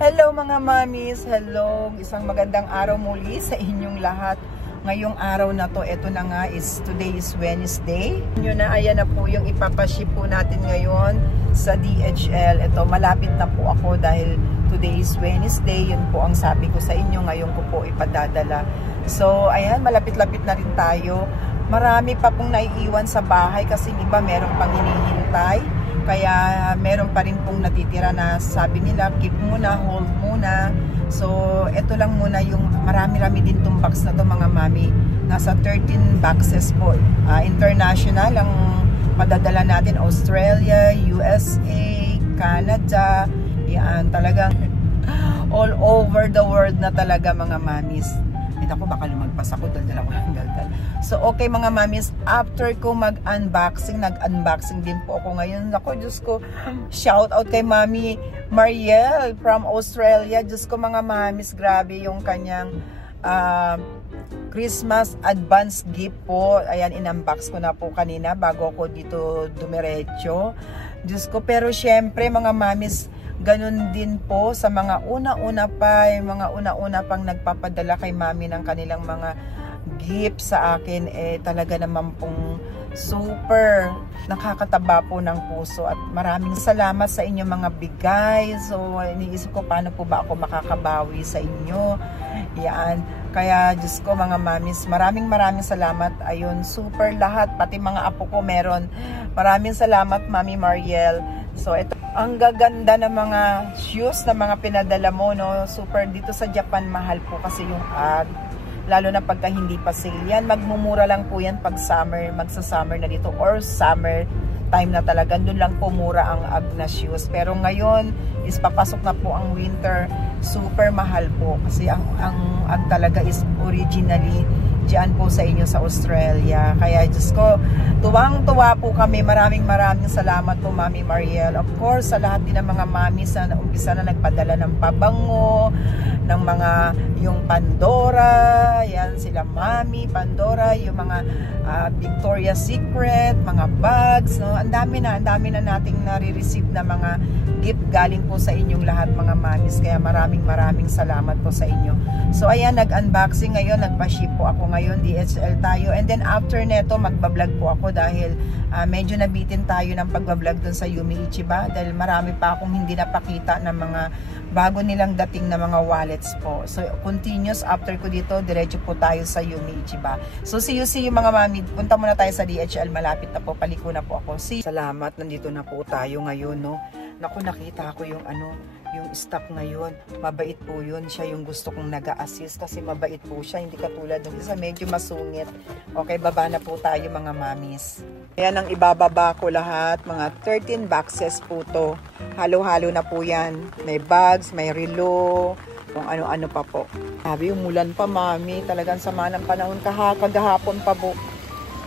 Hello mga mamis, hello. Isang magandang araw muli sa inyong lahat. Ngayong araw na to, eto na nga today is Wednesday. Yun na, ayan na po yung ipapaship po natin ngayon sa DHL. Ito, malapit na po ako dahil today is Wednesday. Yun po ang sabi ko sa inyo, ngayon ko po ipadadala. So, ayan, malapit-lapit na rin tayo. Marami pa pong naiiwan sa bahay kasi iba meron pang hinihintay. Kaya meron pa rin pong natitira na sabi nila, keep muna, hold muna. So, ito lang muna yung marami-rami din tong box na to mga mami. Nasa 13 boxes po. International ang padadala natin. Australia, USA, Canada. Yan, talagang all over the world na talaga mga mamis. Ako baka lumagpas ako, daldal ako ng daldal. So okay mga mamis, after ko mag-unboxing, nag-unboxing din po ako ngayon. Ako, Diyos ko, shout out kay Mami Mariel from Australia. Diyos ko mga mamis, grabe yung kanyang Christmas advance gift po. Ayan, in-unbox ko na po kanina bago ako dito dumiretso. Diyos ko, pero syempre mga mamis, ganun din po sa mga una-una pa, yung mga una-una pang nagpapadala kay mami ng kanilang mga gift sa akin, talaga naman pong super nakakataba po ng puso at maraming salamat sa inyo mga bigay. So iniisip ko paano po ba ako makakabawi sa inyo. Yan, kaya Diyos ko mga mamis, maraming salamat. Ayun, super lahat, pati mga apo ko meron. Maraming salamat Mami Mariel. So ito, ang gaganda ng mga shoes na mga pinadala mo, no? Super, dito sa Japan mahal po kasi yung UGG. Lalo na pagka hindi pa sale yan. Magmumura lang po yan pag summer, magsa-summer na dito or summer time na talaga. Doon lang po mura ang UGG na shoes. Pero ngayon is papasok na po ang winter. Super mahal po kasi ang UGG talaga is originally diyan po sa inyo sa Australia. Kaya Diyos ko, tuwang-tuwa po kami. Maraming salamat po Mami Mariel. Of course, sa lahat din ng mga mami sa umpisa na nagpadala ng pabango, ng mga yung Pandora, yan sila Mami, Pandora, yung mga Victoria's Secret, mga bags, no? Ang dami na nating nare-receive na mga gift galing po sa inyong lahat mga mamis. Kaya maraming salamat po sa inyo. So ayan, nag-unboxing ngayon, nagpa-ship po ako ngayon, DHL tayo. And then after neto, magbablog po ako dahil medyo nabitin tayo ng pagbablog dun sa Yumi Ichiba dahil marami pa akong hindi napakita ng mga bago nilang dating na mga wallets po. So continuous after ko dito, diretso po tayo sa Yumi Ichiba. So see you mga mami. Punta muna tayo sa DHL, malapit na po, paliko na po ako. Salamat, nandito na po tayo ngayon, no. Naku, nakita ko yung yung staff ngayon, mabait po yun. Siya yung gusto kong nag-a-assist kasi mabait po siya, hindi katulad ng isa medyo masungit. Okay, baba na po tayo mga mamis. Ayan ang ibababa ko lahat, mga 13 boxes po to. Halo-halo na po yan. May bags, may relo, kung ano-ano pa po. Sabi yung mulan pa mami, talagang sama ng panahon, kagahapon pa po.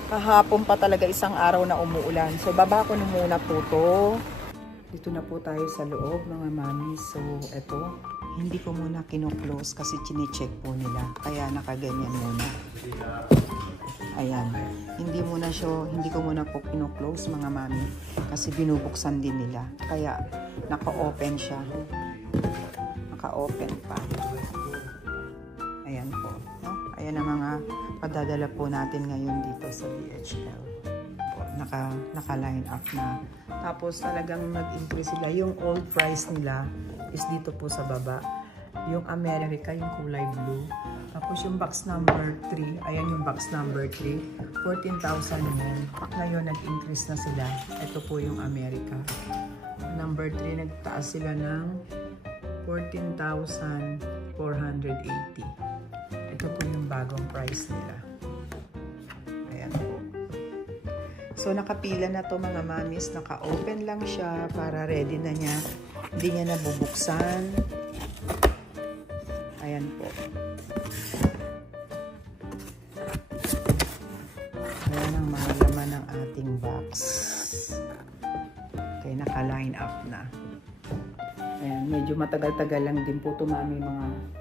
Kahapon pa talaga isang araw na umuulan. So baba ko na muna po to. Dito na po tayo sa loob mga mami. So eto, hindi ko muna kino-close kasi chine-check po nila. Kaya nakaganyan muna. Ayan. Hindi ko muna po kino-close mga mami. Kasi binubuksan din nila. Kaya naka-open siya. Naka-open pa. Ayan po. No? Ayan ang mga padadala po natin ngayon dito sa DHL. Naka-line up na. Tapos talagang nag-increase sila. Yung old price nila is dito po sa baba. Yung America, yung kulay blue. Tapos yung box number 3, ayan yung box number 3, 14,000 yen. Ngayon nag-increase na sila. Ito po yung America. Number 3, nagtaas sila ng 14,480. Ito po yung bagong price nila. Ayan po. So, nakapila na to mga mamis. Naka-open lang siya para ready na niya. Hindi niya nabubuksan. Ayan po. Ayan ang mga laman ng ating box. Okay, naka-line up na. Ayan, medyo matagal-tagal lang din po ito mami.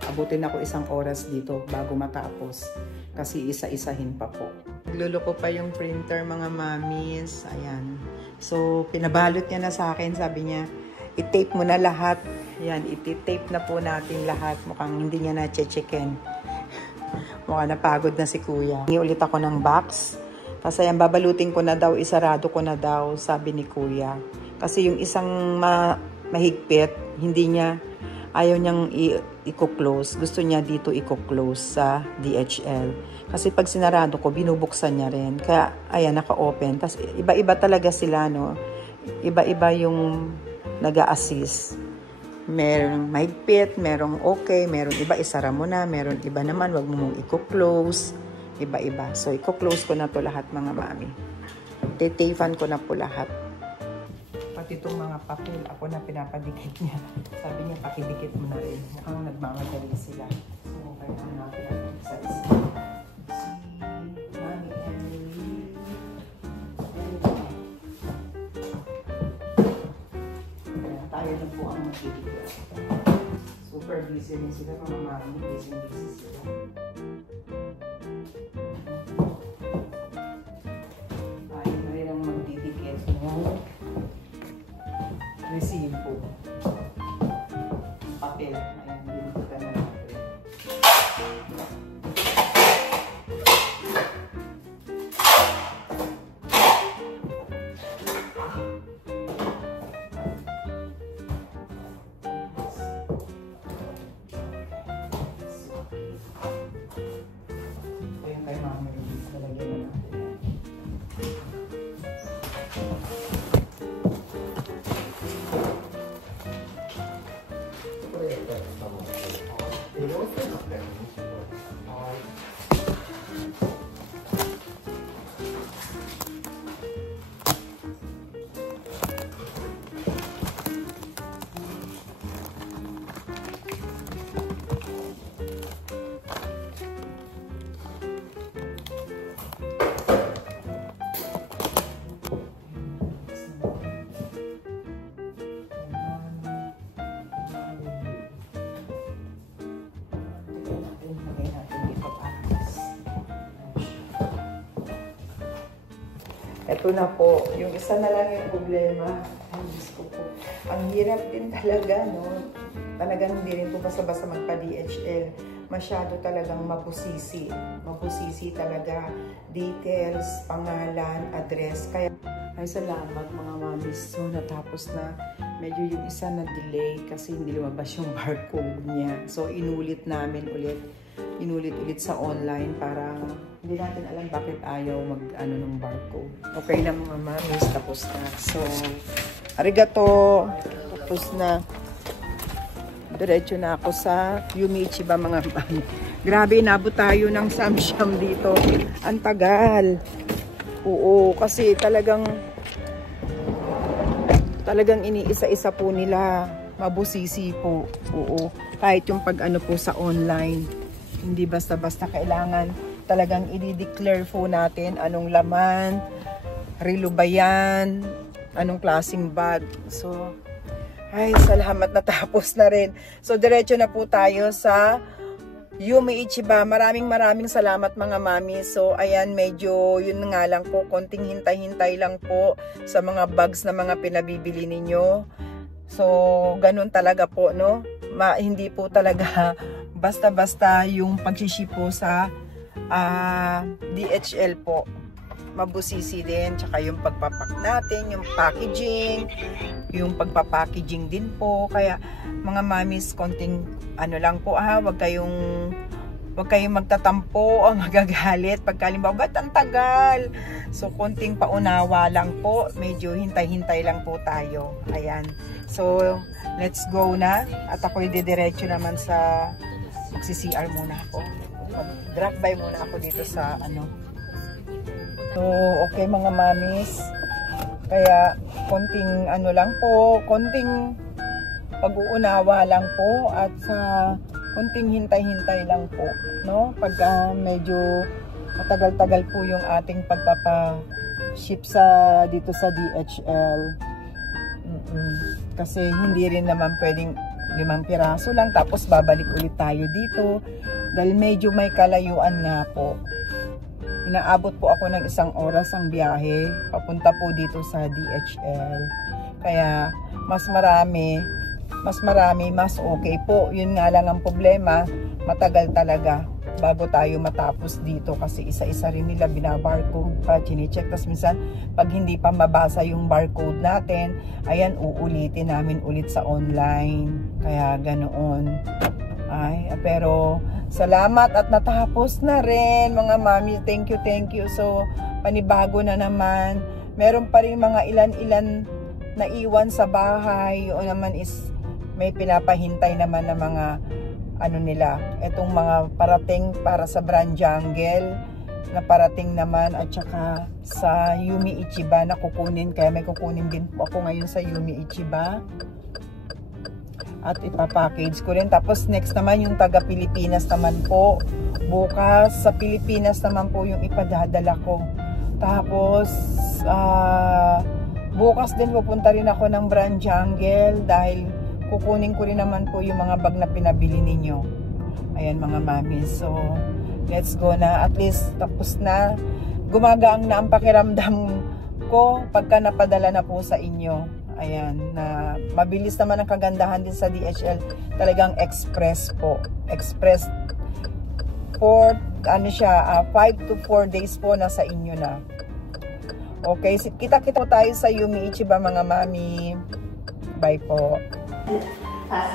Abutin ako 1 oras dito bago matapos. Kasi isa-isahin pa po. Nagluloko pa yung printer mga mamis. Ayan. So, pinabalot niya na sa akin. Sabi niya, i-tape mo na lahat Ayan, iti-tape na po natin lahat. Mukhang hindi niya na-checkin. Mukhang napagod na si kuya. Hingi ulit ako ng box. Kasi ayan, babalutin ko na daw, isarado ko na daw, sabi ni kuya. Kasi yung isang mahigpit, hindi niya, ayaw niyang i-close. Gusto niya dito i-close sa DHL. Kasi pag sinarado ko, binubuksan niya rin. Kaya, ayan, naka-open. Tapos, iba-iba talaga sila, no? Iba-iba yung nag-a-assist. Merong mahigpit, merong okay, meron iba, isara mo na. Meron iba naman, wag mo mong i-close. Iba-iba. So, i-close ko na to lahat, mga mami. Titafan ko na po lahat. Pati itong mga papel, ako na pinapadikit niya. Sabi niya, pakidikit mo na rin. Mukhang nagmamadali sila. So, kailangan natin ang isa-isa. Si Mami Emily. Kaya tayo na po ang magdidikit. Super busy rin sila, mga mami. Busy sila. Tayo na rin ang magdidikit mo. Resibo. Papel. Ayan, dinikitan na natin. Ayan kay Mami. Lalagyan na natin. Ito na po, yung isa na lang yung problema. Ay, Diyos ko po. Ang hirap din talaga, no? Talagang hindi rin po basta-basta magpa-DHL. Masyado talagang mabusisi. Mabusisi talaga. Details, pangalan, address. Kaya, ay salamat mga mamis. So, natapos na. Medyo yung isa na delay kasi hindi lumabas yung barcode niya. So, inulit namin ulit. Inulit-ulit sa online para hindi natin alam bakit ayaw mag-ano ng barcode. Okay na mga mamis, tapos na. So, arigato. Tapos na. Diretso na ako sa Yumichiba mga mami. Grabe, inabot tayo ng samsyam dito. Ang tagal. Oo, kasi talagang iniisa-isa po nila. Mabusisi po. Oo. Kahit yung pag-ano po sa online. Hindi basta-basta kailangan talagang i-declare po natin anong laman, relo ba yan, anong klaseng bag. So, ay, salamat natapos na rin. So, diretso na po tayo sa Yumichiba. Maraming salamat mga mami. So, ayan, medyo yun nga lang po, konting hintay-hintay lang po sa mga bags na mga pinabibili ninyo. So, ganun talaga po, no? Hindi po talaga basta-basta yung pag-ship po sa DHL po. Mabusisi din. Tsaka yung pagpapak natin, yung packaging, yung pagpapackaging din po. Kaya mga mamis, konting ano lang po wag kayong magtatampo o magagalit. Pagkalimbawa, ba't ang tagal? So, konting paunawa lang po. Medyo hintay-hintay lang po tayo. Ayan. So, let's go na. At ako'y didiretso naman sa magsi-CR muna ako. Mag-drop by muna ako dito sa ano. So, okay mga mamis. Kaya, konting ano lang po, konting pag-uunawa lang po at sa konting hintay-hintay lang po, no? Pagka medyo matagal-tagal po yung ating pagpapa-ship dito sa DHL. Kasi hindi rin naman pwedeng 5 piraso lang tapos babalik ulit tayo dito dahil medyo may kalayuan nga po. Inaabot po ako ng 1 oras ang biyahe papunta po dito sa DHL. Kaya mas marami mas marami, mas okay po. Yun nga lang ang problema, matagal talaga bago tayo matapos dito kasi isa-isa rin nila binabarcode pa, chine-check. Tapos minsan, pag hindi pa mabasa yung barcode natin, ayan, uulitin namin ulit sa online. Kaya ganoon. Ay, pero salamat at natapos na rin mga mami. Thank you, thank you. So, panibago na naman. Meron pa rin mga ilan-ilan na iwan sa bahay. O naman is may pinapahintay naman na mga ano nila, etong mga parating para sa Brand Jungle na parating naman, at saka sa Yumi Ichiba na kukunin, kaya may kukunin din po ako ngayon sa Yumi Ichiba at ipapackage ko rin. Tapos next naman yung taga Pilipinas naman po, bukas sa Pilipinas naman po yung ipadadala ko. Tapos bukas din pupunta rin ako ng Brand Jungle dahil kukunin ko rin naman po yung mga bag na pinabili ninyo. Ayan mga mami. So, let's go na. At least, tapos na. Gumagaang na ang pakiramdam ko pagka napadala na po sa inyo. Ayan. Na mabilis naman ang kagandahan din sa DHL. Talagang express po. Express for, ano siya, 5 to 4 days po na sa inyo na. Okay. Kita-kita po tayo sa Yumi Ichiba mga mami. Bye po.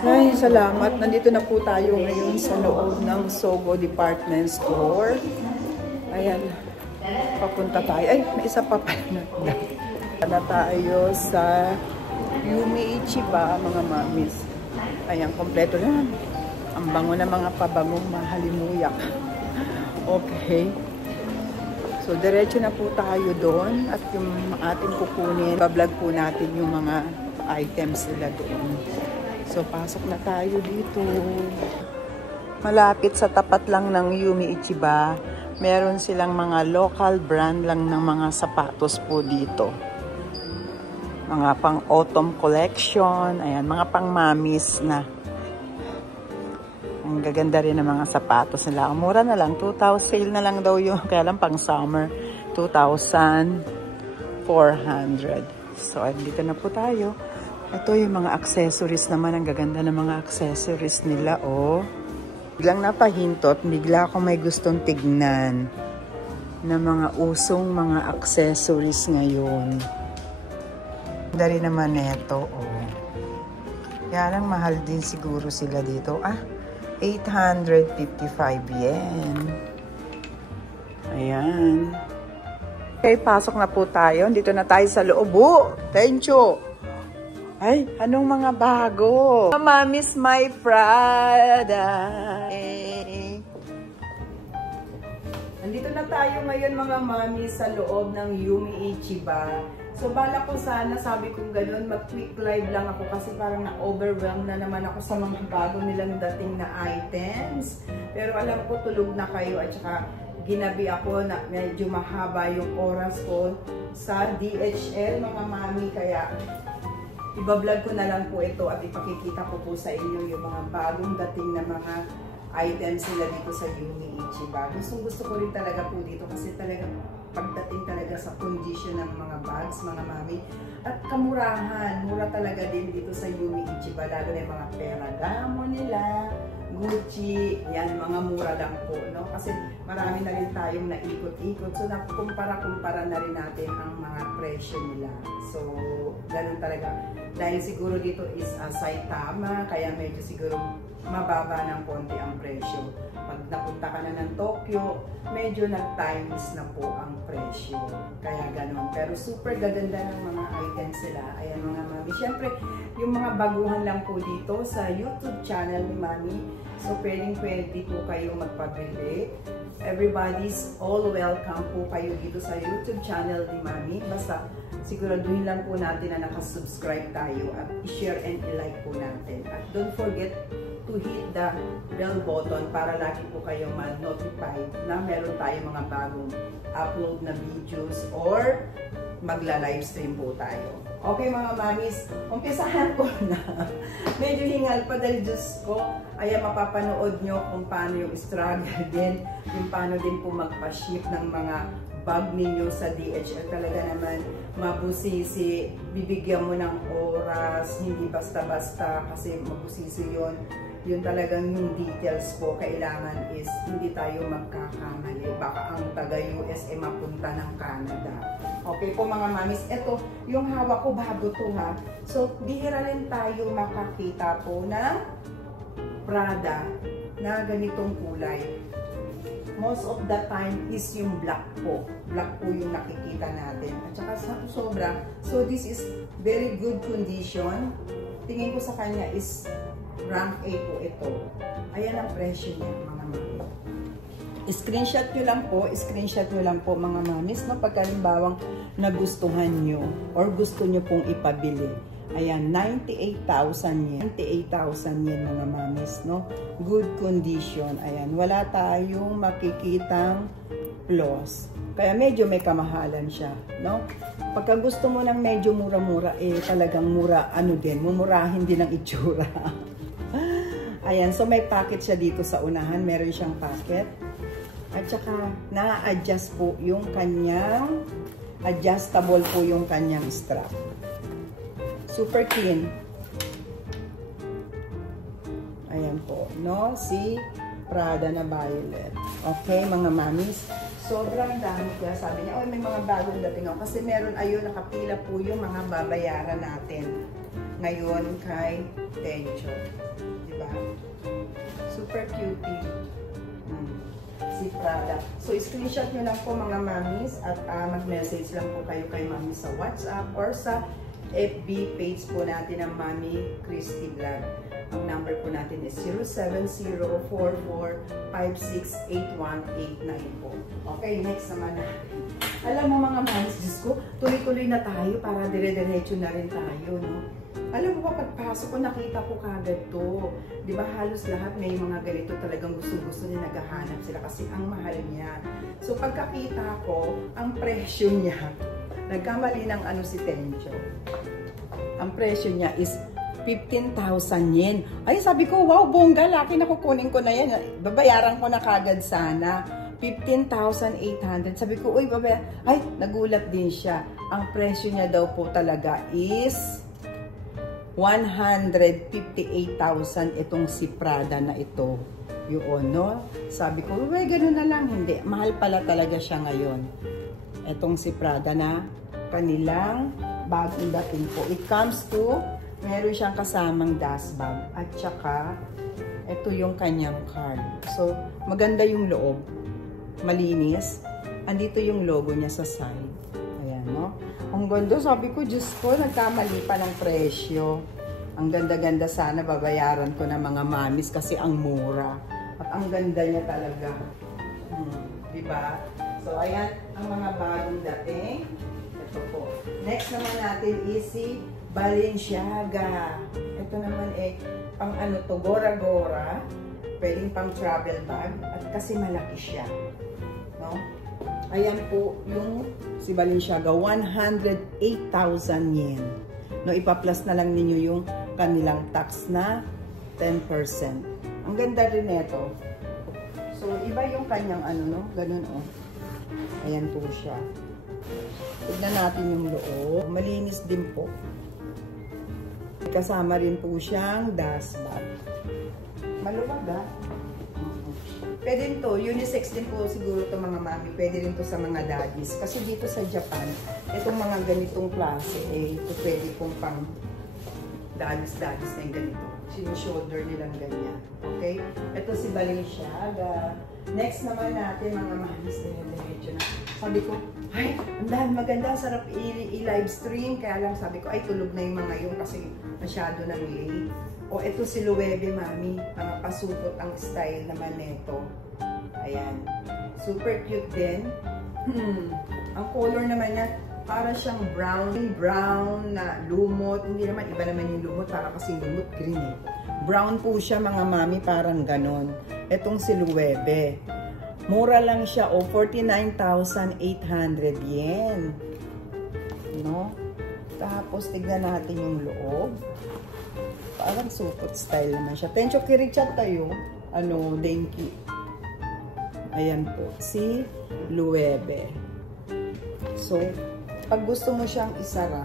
Ay, salamat. Nandito na po tayo ngayon sa loob ng Sogo Department Store. Ayan. Papunta tayo. Ay, may isa pa pala. Na tayo sa Yumi Ichiba, mga mamis. Ayan, kompleto na. Ang bango na mga pabangong mahalimuyak. Okay. So, diretso na po tayo doon. At yung ating kukunin, bablog po natin yung mga items nila doon. So, pasok na tayo dito. Malapit sa tapat lang ng Yumi Ichiba, meron silang mga local brand lang ng mga sapatos po dito. Mga pang autumn collection, ayan, mga pang mamis na. Ang gaganda rin ng mga sapatos nila. Mura na lang, 2,000 sale na lang daw yung, kaya lang pang summer, 2,400. So, dito na po tayo. Ito yung mga accessories naman. Ang gaganda ng mga accessories nila, oh. Biglang napahintot, bigla akong may gustong tignan na mga usong mga accessories ngayon. Dari naman ito, oh. Kaya lang mahal din siguro sila dito. 855 yen. Ayan. Okay, pasok na po tayo. Dito na tayo sa loob. Thank you. Ay, anong mga bago? Mami's My Prada. Nandito na tayo ngayon mga mami sa loob ng Yumi Ichiba. So bala ko sana, sabi kong ganun, mag-quick live lang ako kasi parang na-overwhelm na naman ako sa mga bago nilang dating na items. Pero alam ko tulog na kayo at saka ginabi ako na medyo mahaba yung oras ko sa DHL mga mami, kaya ibablog ko na lang po ito at ipakikita ko po sa inyo yung mga bagong dating na mga items nila dito sa Yumi Ichiba. Gusto ko rin talaga po dito kasi talaga pagdating talaga sa condition ng mga bags, mga mami. At kamurahan, mura talaga din dito sa Yumi Ichiba. Lalo na yung mga Ferragamo nila, Gucci, yan, mga mura lang po, no? Kasi marami na rin tayong naikot-ikot. So, nakukumpara-kumpara na rin natin ang mga presyo nila. So, ganun talaga. Dahil siguro dito is Saitama, kaya medyo siguro mababa ng konti ang presyo. Pag napunta ka na ng Tokyo, medyo nag-times na po ang presyo. Kaya ganun. Pero super gaganda ng mga items sila. Ayan mga mami. Siyempre, yung mga baguhan lang po dito sa YouTube channel ni Mami. So, pwede po kayo magpabili. Everybody's all welcome po kayo dito sa YouTube channel ni Mami. Basta, siguraduhin lang po natin na nakasubscribe tayo at i-share and i-like po natin. At don't forget to hit the bell button para lagi po kayong ma-notify na meron tayong mga bagong upload na videos or magla-livestream po tayo. Okay mga mamis, umpisahan ko na. Medyo hingal pa dahil Diyos ko, ay mapapanood nyo kung paano yung struggle din, yung paano din po magpa-ship ng mga bag ninyo sa DHL. Talaga naman mabusisi, bibigyan mo ng oras, hindi basta-basta kasi mabusisi yon. Yun talagang yung details po, kailangan is hindi tayo magkakamali. Baka ang taga-US ay mapunta ng Canada. Okay po mga mamis, ito yung hawak ko bago to ha. So bihira rin tayo makakita po ng Prada na ganitong kulay. Most of the time is yung black po. Black po yung nakikita natin. At saka sobra. So this is very good condition. Tingin ko sa kanya is rank A po ito. Ayan ang presyo niya mga mami. Screenshot nyo lang po mga mamis, no? Pagka halimbawang nagustuhan nyo or gusto nyo pong ipabili. Ayan, 98,000 yen. 98,000 yen mga mamis, no? Good condition. Ayan, wala tayong makikitang flaws. Kaya medyo may kamahalan siya, no? Pagka gusto mo ng medyo mura-mura, eh talagang mura, ano din, mumurahin din ang itsura. Ayan, so may packet siya dito sa unahan. Meron siyang packet. At saka, na-adjust po yung kanyang, adjustable po yung kanyang strap. Super clean. Ayan po, no? Si Prada na violet. Okay, mga mamis. Sobrang dami kaya sabi niya, oh, may mga bagong dating ako. Kasi meron, ayun, nakapila po yung mga babayaran natin. Ngayon kay Tencho. Diba? Super cutie. Si Prada. So, screenshot nyo lang po mga mamis at mag-message lang po kayo kay mami sa WhatsApp or sa FB page po natin ng Mami Christy Vlog. Ang number po natin is 07044568189 po. Okay, next naman natin. Alam mo mga mamis, Diyos ko, tuloy-tuloy na tayo para dire-diretso na rin tayo, no? Alam mo ba, pagpasok ko, nakita ko kagad to. Di ba halos lahat may mga ganito talagang gusto-gusto niya, naghahanap sila kasi ang mahal niya. So pagkakita ko, ang presyo niya, nagkamali ng ano si Tencho. Ang presyo niya is 15,000 yen. Ay, sabi ko, wow, bongga, laki na kukunin ko na yan. Babayaran ko na kagad sana. 15,800. Sabi ko, uy, ay, nagulat din siya. Ang presyo niya daw po talaga is 158,000 itong si Prada na ito. Yun, no? Sabi ko, uy, gano'n na lang. Hindi, mahal pala talaga siya ngayon. Itong si Prada na kanilang bagong dating po. It comes to, meron siyang kasamang dust bag. At saka, ito yung kanyang card. So, maganda yung loob. Malinis. Andito yung logo niya sa side. Ayan, no? Ang ganda. Sabi ko, Diyos ko, nagkamali pa ng presyo. Ang ganda-ganda sana. Babayaran ko na mga mamis kasi ang mura. At ang ganda niya talaga. Diba? So, ayan ang mga bagong dating. Ito po. Next naman natin is si Balenciaga. Ito naman pang ano to, gora-gora. Pwedeng pang travel bag. At kasi malaki siya. No? Ayan po yung si Balenciaga. 108,000 yen. No, ipa-plus na lang ninyo yung kanilang tax na 10%. Ang ganda rin ito. So, iba yung kanyang ano, no? Ganun, oh. Ayan po siya. Tignan natin yung loob. Malinis din po. Kasama rin po siyang dust bag. Maluwag, ah. Pwede rin to. Unisex din po siguro to mga mami. Pwede rin to sa mga daddies. Kasi dito sa Japan, itong mga ganitong klase, ito pwede pong pang daddies na yung ganito. Sino-shoulder nilang ganyan. Okay? Ito si Balenciaga. Next naman natin, mga mamis, diretso na. Sabi ko, ay, ang dahil maganda, sarap i-live stream. Kaya lang sabi ko, ay, tulog na yung mga yun kasi masyado nang late. O, ito si Loewe, mami. Mga pasupot ang style naman nito. Ayan. Super cute din. Ang color naman niya, para siyang brown na lumot. Hindi naman, iba naman yung lumot. Para kasing lumot, green eh. Brown po siya, mga mami, parang ganon. Itong si Loewe. Mura lang siya, o 49,800 yen. No? Tapos, tignan natin yung loob. Parang supot style naman siya. Tencho, kirichat tayo. Ano, denki. Ayan po. Si Loewe. So, pag gusto mo siyang isara,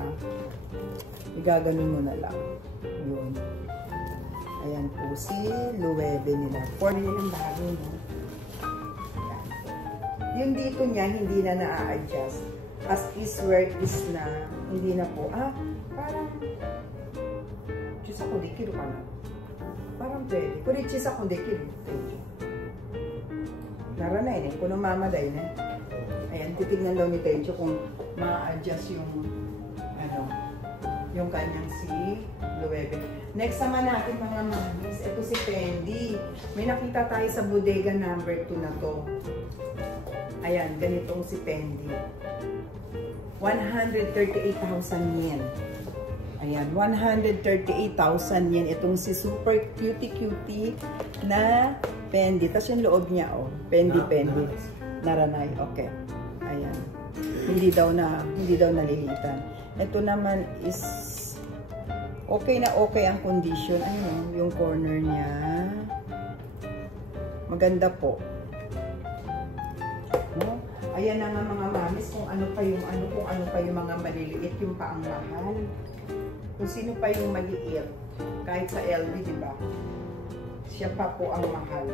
igaganon mo na lang. Yun. Ayan po si Loewe nila. 4 yung bago, no? Ayan. Yung dito niya, hindi na na-adjust. As is where is na, hindi na po. Parang, Diyos ako, di kilo ka na. Parang pwede. Kung Diyos ako, di kilo. Nara na yun eh. Kung mamaday na. Ayan, titignan daw ni Tencho kung ma-adjust yung, yung kanyang si Loewe. Next naman natin mga mamis, ito si Fendi. May nakita tayo sa bodega number 2 na to. Ayan, ganitong si Fendi. 138,000 yen. Ayan, 138,000 yen. Itong si super cutie na Fendi. Tapos yung loob niya, Fendi. Naranay. Okay. Ayan. Hindi daw nalilitan. Ito naman is okay na okay ang condition. Ayun, yung corner niya. Maganda po. No? Ayan na nga mga mamis kung ano pa yung mga maliliit yung paang mahal. Kung sino pa yung maliit. Kahit sa LV, di ba? Siya pa po ang mahal.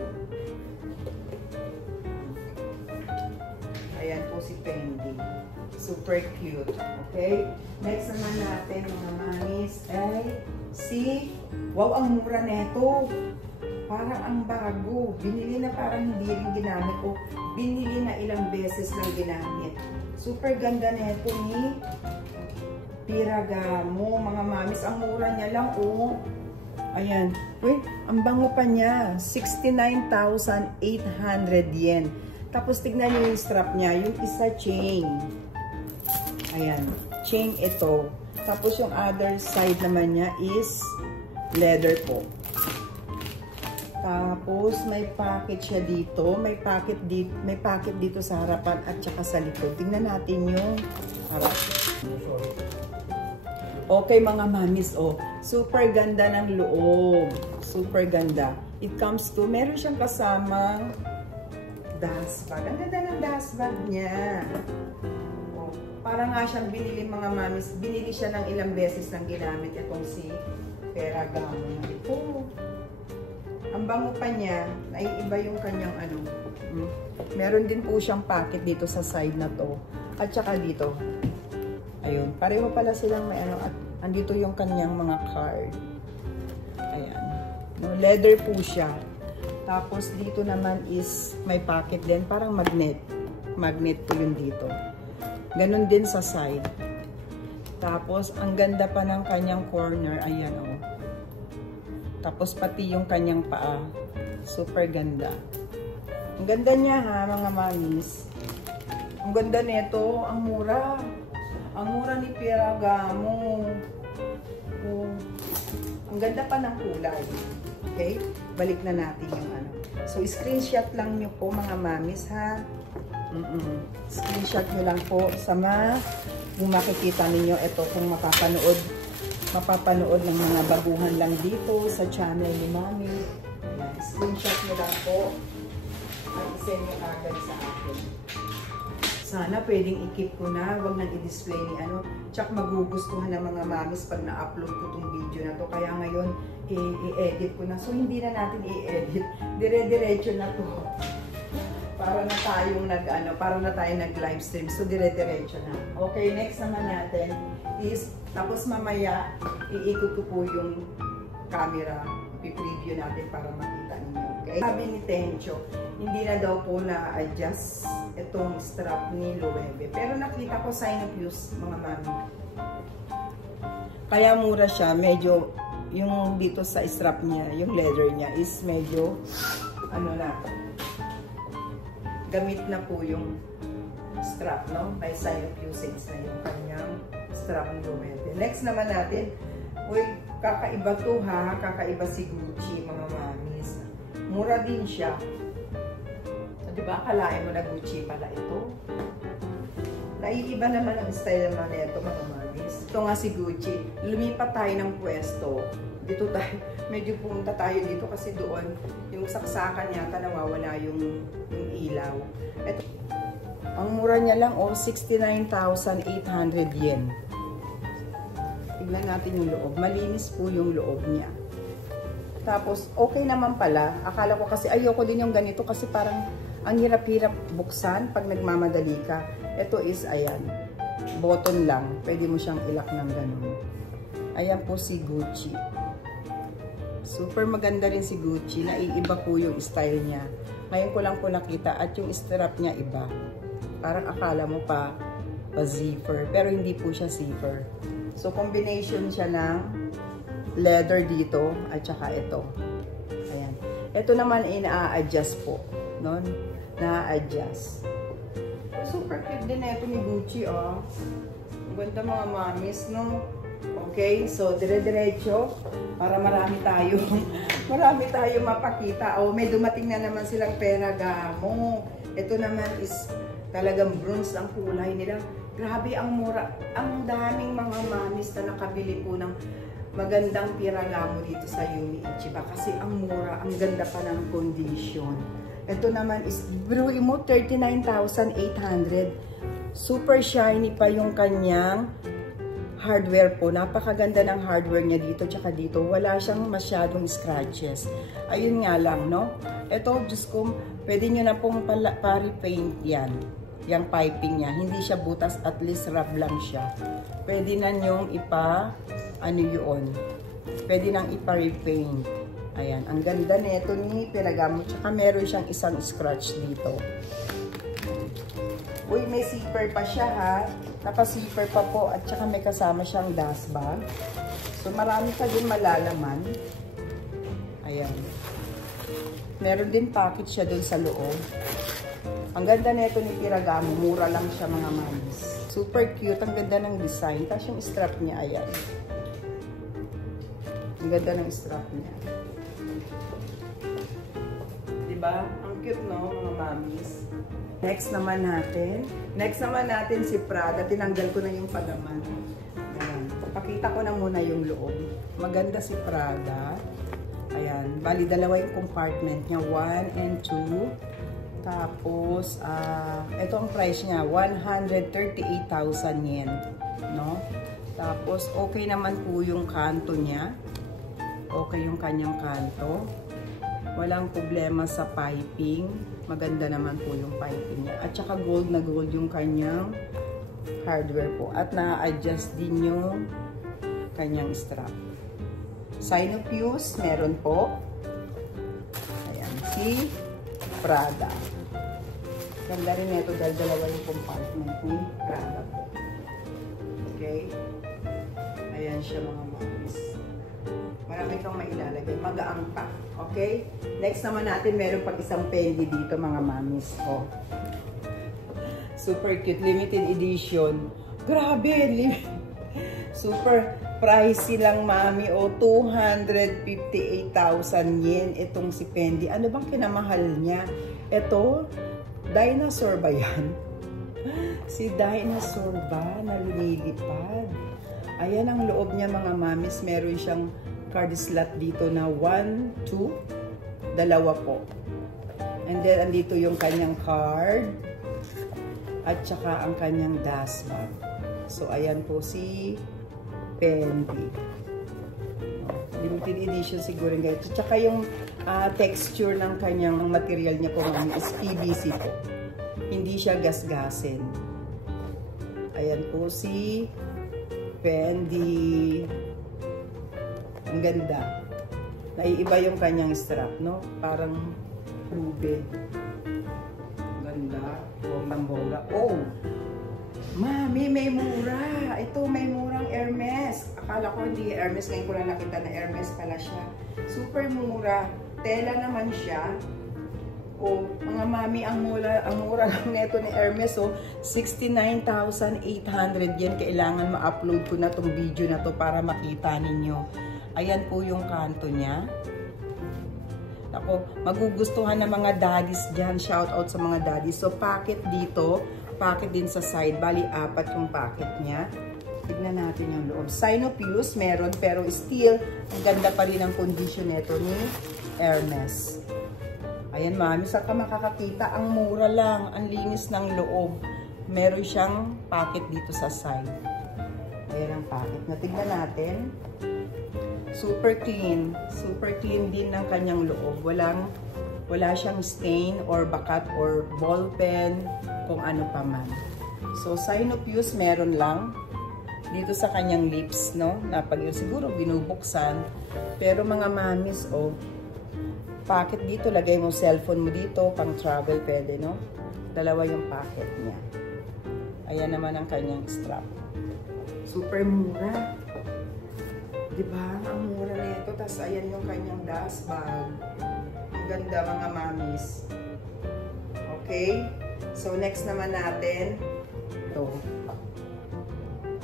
Ayan po si Fendi. Super cute. Okay? Next naman natin mga mamis ay wow, ang mura neto. Parang ang bago. Binili na parang hindi rin ginamit o binili na ilang beses lang ginamit. Super ganda neto ni Piragamo. Mga mamis, ang mura niya lang Ayan. Uy, ang bango pa niya. 69,800 yen. Tapos tignan niyo yung strap niya. Yung isa chain. Ayan. Chain ito. Tapos yung other side naman niya is leather po. Tapos may pocket siya dito. May pocket dito sa harapan at saka sa likod. Tingnan natin yung harap. Okay mga mamis, super ganda ng loob. Super ganda. It comes to, meron siyang kasamang dust bag. Ang ganda ng dust bag niya. Para nga siyang binili mga mamis. Binili siya ng ilang beses nang ginamit itong si Ferragamo. Ito. Ang bango pa niya. Naiiba yung kanyang Meron din po siyang pocket dito sa side na to. At saka dito. Ayun. Pareho pala silang may at andito yung kanyang mga card. Ayan. No, leather po siya. Tapos dito naman is may pocket din. Parang magnet. Magnet po yun dito. Ganon din sa side. Tapos ang ganda pa ng kanyang corner. Ayan Tapos pati yung kanyang paa. Super ganda. Ang ganda niya ha mga mamis. Ang ganda nito. Ang mura. Ang mura ni Ferragamo. Ang ganda pa ng kulay. Okay? Balik na natin yung So, screenshot lang nyo po mga mamis ha. Screenshot nyo lang po sa kung makikita ninyo ito kung mapapanood ng mga baguhan lang dito sa channel ni Mami. Ayan, screenshot nyo lang po at isend nyo agad sa akin. Sana pwedeng i-keep ko na, wag nang i-display ni Tsak magugustuhan ng mga mamis pag na-upload ko tong video na to. Kaya ngayon, i-edit ko na. So, hindi na natin i-edit. Dire-diretso na to. Para na tayong nag-live stream. So, dire-diretso na. Okay, next naman natin is, tapos mamaya, iikot ko po yung camera. I-preview natin para makita ninyo. Okay? Sabi ni Tencho, hindi na daw po na-adjust itong strap ni Loewe. Pero nakita ko sign of use, mga mami. Kaya mura siya. Medyo, yung dito sa strap niya, yung leather niya is medyo, gamit na po yung strap, no? May sign of usage na yung kanyang strap ni Loewe. Next naman natin, kakaiba to ha. Kakaiba si Gucci, mga mamis. Mura din siya. So, diba? Akalain mo na Gucci pala ito. Naiiba naman ang style naman nito, mga mamis. Ito nga si Gucci. Lumipat tayo ng pwesto. Dito tayo. Medyo punta tayo dito kasi doon yung saksakan yata nawawala yung ilaw. Ito. Ang mura niya lang, 69,800 yen. Tignan natin yung loob. Malinis po yung loob niya. Tapos, okay naman pala. Akala ko kasi, ayoko din yung ganito kasi parang ang hirap-hirap buksan pag nagmamadali ka. Ito is, ayan, button lang. Pwede mo siyang ilak ng ganun. Ayan po si Gucci. Super maganda rin si Gucci. Naiiba po yung style niya. Ngayon ko lang po nakita at yung strap niya iba. Parang akala mo pa zipper. Pero hindi po siya zipper. So, combination siya ng leather dito at saka ito. Ayan. Ito naman ay na-adjust po. No? Na-adjust. Super cute din ito ni Gucci, oh. Ang ganda mga mamis, no? Okay, so dire-diretso para marami tayo mapakita. Oh, may dumating na naman silang Ferragamo. Ito naman is talagang bronze ang kulay nila. Grabe ang mura. Ang daming mga mamis na nakabili po ng magandang Ferragamo dito sa Yumi Ichiba kasi ang mura, ang ganda pa ng condition. Ito naman is biruin mo 39,800. Super shiny pa yung kanyang hardware po. Napakaganda ng hardware niya dito tsaka dito. Wala siyang masyadong scratches. Ayun nga lang, no? Ito, Diyos ko, pwede nyo na pong pari-paint yan. Yung piping niya. Hindi siya butas, at least rub lang siya. Pwede na nyong pwede nang ipa-repaint. Ayan, ang ganda nito ni Ferragamo. Tsaka meron siyang isang scratch dito. Uy, may zipper pa siya ha. Naka-zipper pa po at tsaka may kasama siyang dust bag. So, marami pa din malalaman. Ayan. Meron din packet siya dun sa loob. Ang ganda nito ni Ferragamo. Mura lang siya mga mamis. Super cute. Ang ganda ng design. Tapos yung strap niya, ayan. Ang ganda ng strap niya. Diba? Ang cute, no, mga mamis? Next naman natin si Prada. Tinanggal ko na yung palaman. Ayan. Pakita ko na muna yung loob. Maganda si Prada. Ayan. Bali, dalawa yung compartment niya. 1 and 2. Tapos, ito ang price niya. 138,000 yen. No? Tapos, okay naman po yung kanto niya. Okay yung kanyang kanto. Walang problema sa piping. Maganda naman po yung piping niya. At saka gold na gold yung kanyang hardware po. At na-adjust din yung kanyang strap. Sign of use, meron po. Ayan, si Prada. Ganda rin ito dahil dalawa yung compartment ni Prada po. Okay? Ayan siya mga mamis. Marami kang mailalagay. Magaang pa. Okay? Next naman natin, meron pag isang Fendi dito mga mamis. Oh. Super cute. Limited edition. Grabe! Super pricey lang mami. O, 258,000 yen. Itong si Fendi. Ano bang kinamahal niya? Ito, dinosaur ba yan? Si dinosaur ba na lumilipad? Ayan ang loob niya mga mamis. Meron siyang card slot dito na 1, 2, dalawa po. And then, andito yung kanyang card. At saka ang kanyang dust bag. So, ayan po si Fendi. Limited edition siguro yung ganito. Tsaka yung texture ng kanyang material niya po is PVC po. Hindi siya gasgasin. Ayan po si Fendi. Ang ganda. Naiiba yung kanyang strap, no? Parang ruby. Ganda. Bonggang-bongga. Oh! Mami, may mura. Ito, may murang Hermes. Akala ko hindi Hermes. Ngayon ko lang nakita na Hermes pala siya. Super mura. Tela naman siya. Oh, mga mami, ang mura lang neto ni Hermes. Oh, 69,800 yan. Kailangan ma-upload ko na tong video na to para makita ninyo. Ayan po yung kanto niya. Ako, magugustuhan ng mga daddies dyan. Shout out sa mga daddies. So, packet dito. Packet din sa side. Bali, 4 yung packet niya. Tignan natin yung loob. Sign of use, meron. Pero still, ang ganda pa rin ang condition nito ni Hermes. Ayan, mami, saan ka makakakita? Ang mura lang, ang linis ng loob. Meron siyang pocket dito sa side. Ayan ang pocket. Natignan natin. Super clean. Super clean din ng kanyang loob. Wala siyang stain or bakat or ball pen, kung ano pa man. So, sign of use meron lang. Dito sa kanyang lips, no? Na pag siguro binubuksan. Pero mga mamis, oh, pocket dito, lagay mo cellphone mo dito, pang travel pwede, no? Dalawa yung pocket niya. Ayan naman ang kanyang strap. Super mura. Diba? Ang mura na ito. Tapos ayan yung kanyang dust bag. Ang ganda mga mamis. Okay? So next naman natin, ito.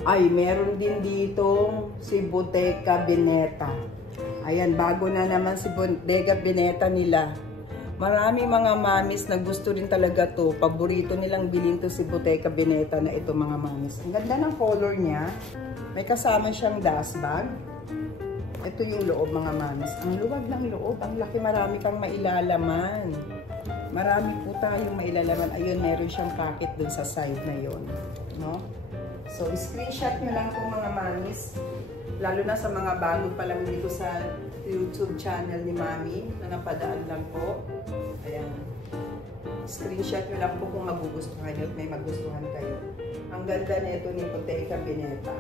Ay, meron din dito si Bottega Veneta. Ayan, bago na naman si Bottega Veneta nila. Maraming mga mamis na gusto rin talaga to. Paborito nilang bilhin to si Bottega Veneta na ito mga mamis. Ang ganda ng color niya. May kasama siyang dust bag. Ito yung loob mga mamis. Ang luwag ng loob. Ang laki, marami kang mailalaman. Marami po tayong mailalaman. Ayun, meron siyang pocket dun sa side na yon, no? So, screenshot nyo lang po mga mamis. Lalo na sa mga bago pa lang dito sa YouTube channel ni Mami na napadaan lang po. Ayan. Screenshot nyo lang po kung magugustuhan nyo at may magustuhan kayo. Ang ganda nito ni Bottega Veneta.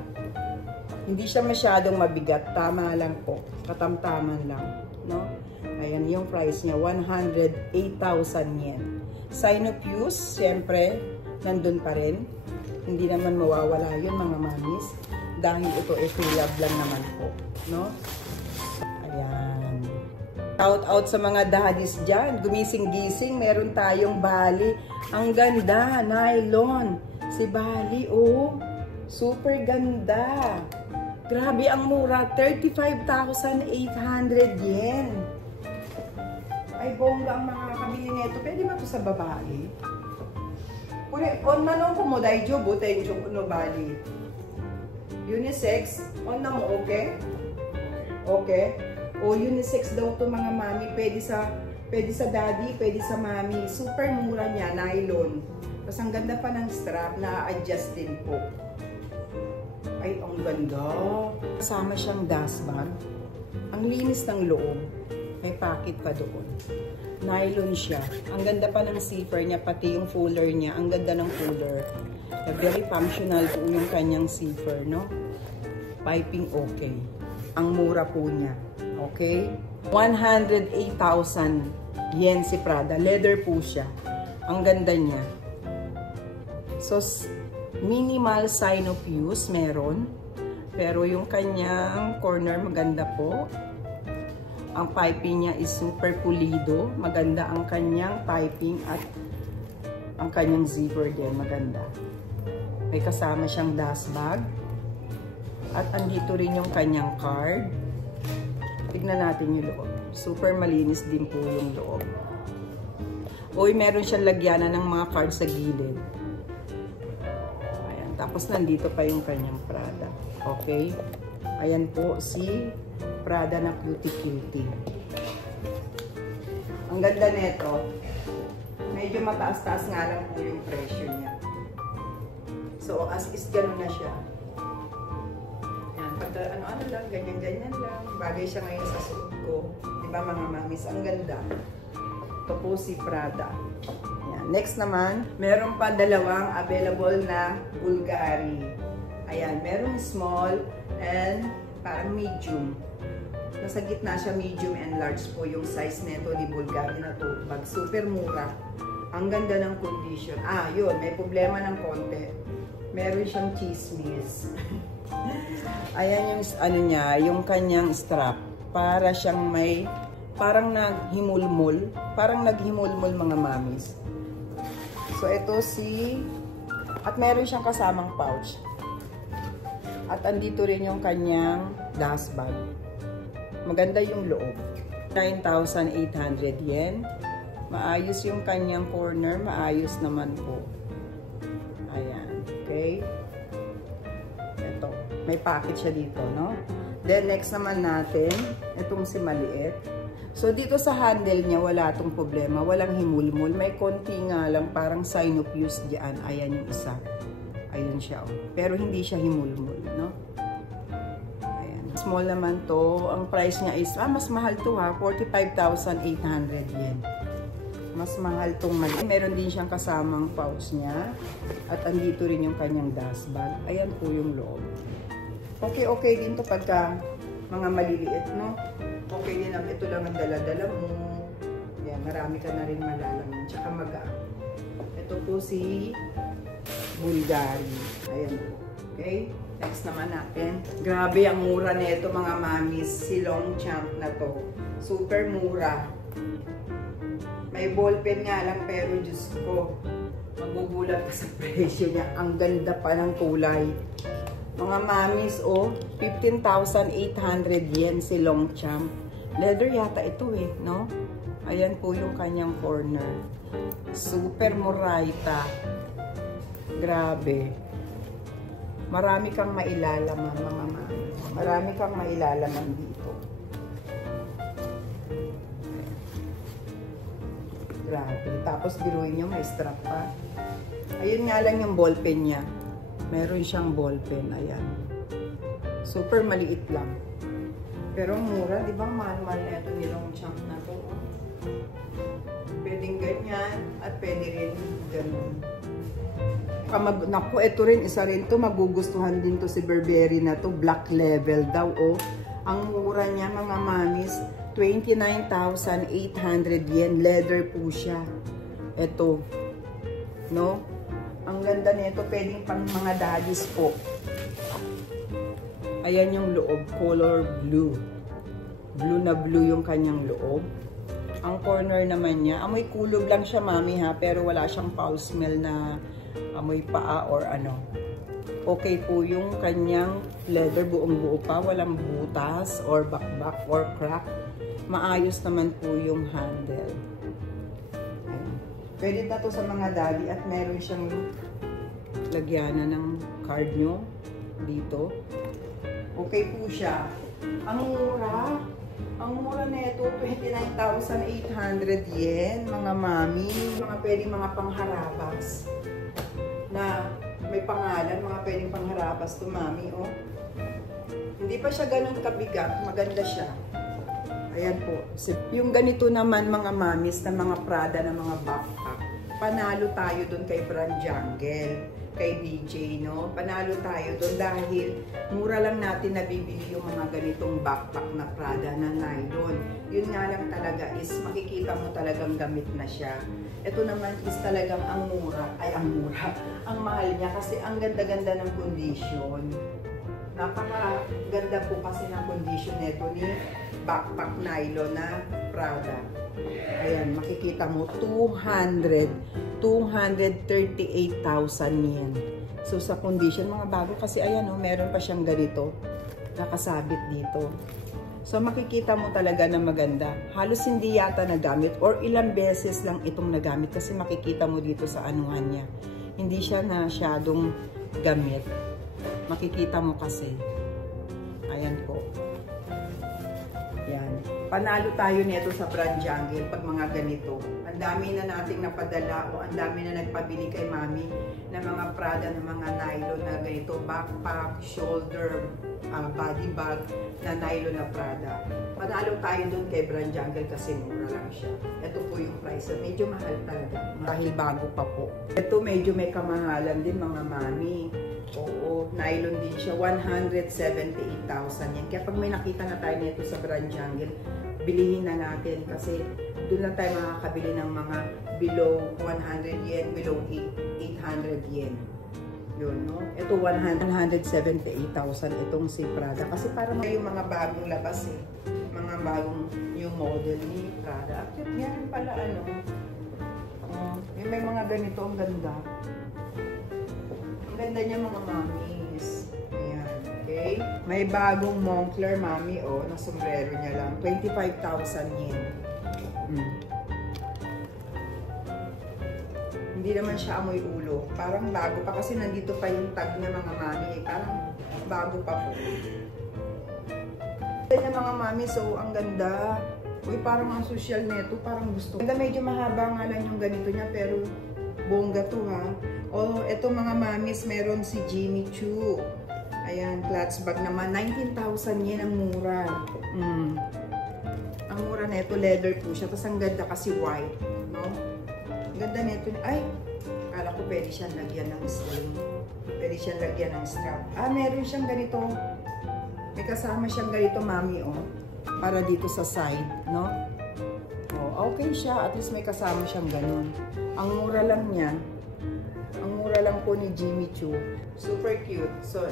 Hindi siya masyadong mabigat. Tama lang po. Katamtaman lang. No? Ayan, yung price niya, 108,000 yen. Sign of use, syempre, nandun pa rin. Hindi naman mawawala yun mga mamis. Dahil ito ay free love lang naman po. No? Ayan. Shout out sa mga daddies dyan. Gumising-gising. Meron tayong Bali. Ang ganda. Nylon. Si Bali, oh. Super ganda. Grabe ang mura. 35,800 yen. Ay, bongga ang makakabili nito. Pwede ba ito sa babae? On manong kumodai jo, butay jo kuno Bali. Unisex. On na mo, okay? Okay. O unisex daw to mga mami. Pwede sa daddy, pwede sa mami. Super mura niya, nylon. Tapos ang ganda pa ng strap, na-adjust din po. Ay, ang ganda. Kasama siyang dust bag. Ang linis ng loob. May pocket pa doon. Nylon siya. Ang ganda pa ng zipper niya, pati yung fuller niya. Ang ganda ng fuller. Very functional po yung kanyang zipper, no? Piping okay. Ang mura po niya. Okay? 108,000 yen si Prada. Leather po siya. Ang ganda niya. So, minimal sign of use meron. Pero yung kanyang corner maganda po. Ang piping niya is super pulido. Maganda ang kanyang piping at ang kanyang zipper din. Maganda. May kasama siyang dust bag. At andito rin yung kanyang card. Tignan natin yung loob. Super malinis din po yung loob. Uy, meron siyang lagyanan ng mga cards sa gilid. Ayan. Tapos nandito pa yung kanyang Prada. Okay? Ayan po si Prada na cutie-cutie. Ang ganda nito. Medyo mataas-taas nga lang po yung presyo niya. So, as is, gano'n na siya. Ano-ano lang, ganyan-ganyan lang. Bagay siya ngayon sa suot ko. Diba mga mamis? Ang ganda. Ito po si Prada. Ayan. Next naman, meron pa dalawang available na Bulgari. Ayan, meron small and parang medium. Nasa gitna siya, medium and large po yung size nito ni Bulgari na tote bag. Super mura. Ang ganda ng condition. Ah, yun, may problema ng konti. Meron siyang chismis. Ayan yung ano niya, yung kanyang strap. Para siyang may, parang naghimulmul. Parang naghimulmul mga mamis. So ito at meron siyang kasamang pouch. At andito rin yung kanyang dust bag. Maganda yung loob. 9,800 yen. Maayos yung kanyang corner. Maayos naman po. Ayan. Okay. Ito. May pocket siya dito, no? Then, next naman natin, itong si maliit. So, dito sa handle niya, wala tong problema. Walang himulmul. May konti nga lang, parang sign of use dyan. Ayan yung isa. Ayan siya. Oh. Pero hindi siya himulmul, no? Ayan. Small naman to. Ang price niya is, mas mahal to ha. 45,800 yen. Mas mahal tong mali. Meron din siyang kasamang pouch niya. At andito rin yung kanyang dust bag. Ayan po yung loob. Okay din to pagka mga maliliit, no? Okay din ang ito lang ang dala-dala mo. Yan, marami ka na rin malalaman. Tsaka magaan. Ito po si Bulgari. Ayan po. Okay? Next naman natin. Grabe ang mura nito mga mamis. Si Longchamp na to. Super mura. May ballpen nga lang pero Diyos ko, magugulat ka sa presyo niya. Ang ganda pa ng kulay. Mga mamis, 15,800 yen si Longchamp. Leather yata ito no? Ayan po yung kanyang corner. Super muraita. Grabe. Marami kang mailalaman, mga mamis. Marami kang mailalaman dito. Grabe. Tapos biruin nyo, may strap pa. Ayun nga lang yung ballpen niya. Meron siyang ballpen. Ayan. Super maliit lang. Pero mura. Di ba mahal-mahal na ito ni Longchamp na to? Pwedeng ganyan. At pwede rin ganun. Naku, ito rin. Isa rin to. Magugustuhan din to si Burberry na to. Black level daw. Ang mura niya mga mamis. 29,800 yen. Leather po siya. Ito. No? Ang ganda nito. Pwedeng pang mga daddies po. Ayan yung loob. Color blue. Blue na blue yung kanyang loob. Ang corner naman niya. Amoy kulob lang siya, mami ha. Pero wala siyang foul smell na amoy paa or ano. Okay po yung kanyang leather. Buong buo pa. Walang butas or bakbak or crack. Maayos naman po yung handle. Pwede na to sa mga daddy at meron siyang lagyanan ng card nyo dito. Okay po siya. Ang mura na ito, 29,800 yen, mga mami. Mga pwedeng mga pangharabas na may pangalan, mga pwedeng pangharabas to, mami, Hindi pa siya ganun kabigat, maganda siya. Ayan po. Yung ganito naman mga mamis na mga Prada na mga backpack, panalo tayo dun kay Brand Jungle, kay BJ, no? Panalo tayo dun dahil mura lang natin nabibili yung mga ganitong backpack na Prada na nylon. Yun nga lang talaga is makikita mo talagang gamit na siya. Ito naman is talagang ang mura, ang mahal niya kasi ang ganda-ganda ng condition. Napakaganda po kasi ng condition nito ni backpack nylon na Prada. Ayan, makikita mo 238,000 yen. So sa condition, mga bago kasi ayan meron pa siyang ganito nakasabit dito. So makikita mo talaga na maganda. Halos hindi yata nagamit or ilang beses lang itong nagamit kasi makikita mo dito sa anuhan niya. Hindi siya masyadong gamit. Makikita mo kasi. Ayan po. Yan. Panalo tayo nito sa Brand Jungle pag mga ganito. Ang dami na nating napadala o ang dami na nagpabili kay mami na mga Prada na mga nylon na ganito. Backpack, shoulder, body bag na nylon na Prada. Panalo tayo dun kay Brand Jungle kasi mura lang siya. Ito po yung price. Medyo mahal talaga. Dahil bago pa po. Ito medyo may kamahalan din mga mami. Oo, nylon din siya. 178,000 yan. Kaya pag may nakita na tayo nito sa Brand Jungle, bilihin na natin kasi doon lang tayo makakabili ng mga below 100 yen, below 800 yen. Yun, no? Ito 178,000 itong si Prada. Kasi parang may yung mga bagong labas mga bagong new model ni Prada. At yun, yan pala yung may mga ganito, ang ganda. Ang ganda niya mga mamis. Ayan, okay? May bagong Moncler, mami, na sombrero niya lang. 25,000 yen. Hindi naman siya amoy ulo. Parang bago pa kasi nandito pa yung tag niya mga mami. Parang bago pa po. Yan mga mami, so ang ganda. Uy, parang ang social neto, parang gusto. Medyo mahaba nga lang yung ganito niya, pero bongga to ha. Oh, eto mga mamis, meron si Jimmy Choo. Ayan, clutch bag naman. 19,000 yen ang mura. Ang mura neto, leather po siya. Tapos ang ganda kasi white. No? Ang ganda neto. Ay, akala ko pwede siyang lagyan ng sling. Pwede siyang lagyan ng strap. Ah, meron siyang ganito. May kasama siyang ganito, mami, oh. Para dito sa side, no? Oh, okay siya. At least may kasama siyang ganun. Ang mura lang niya. Ang mura lang po ni Jimmy Choo. Super cute. So,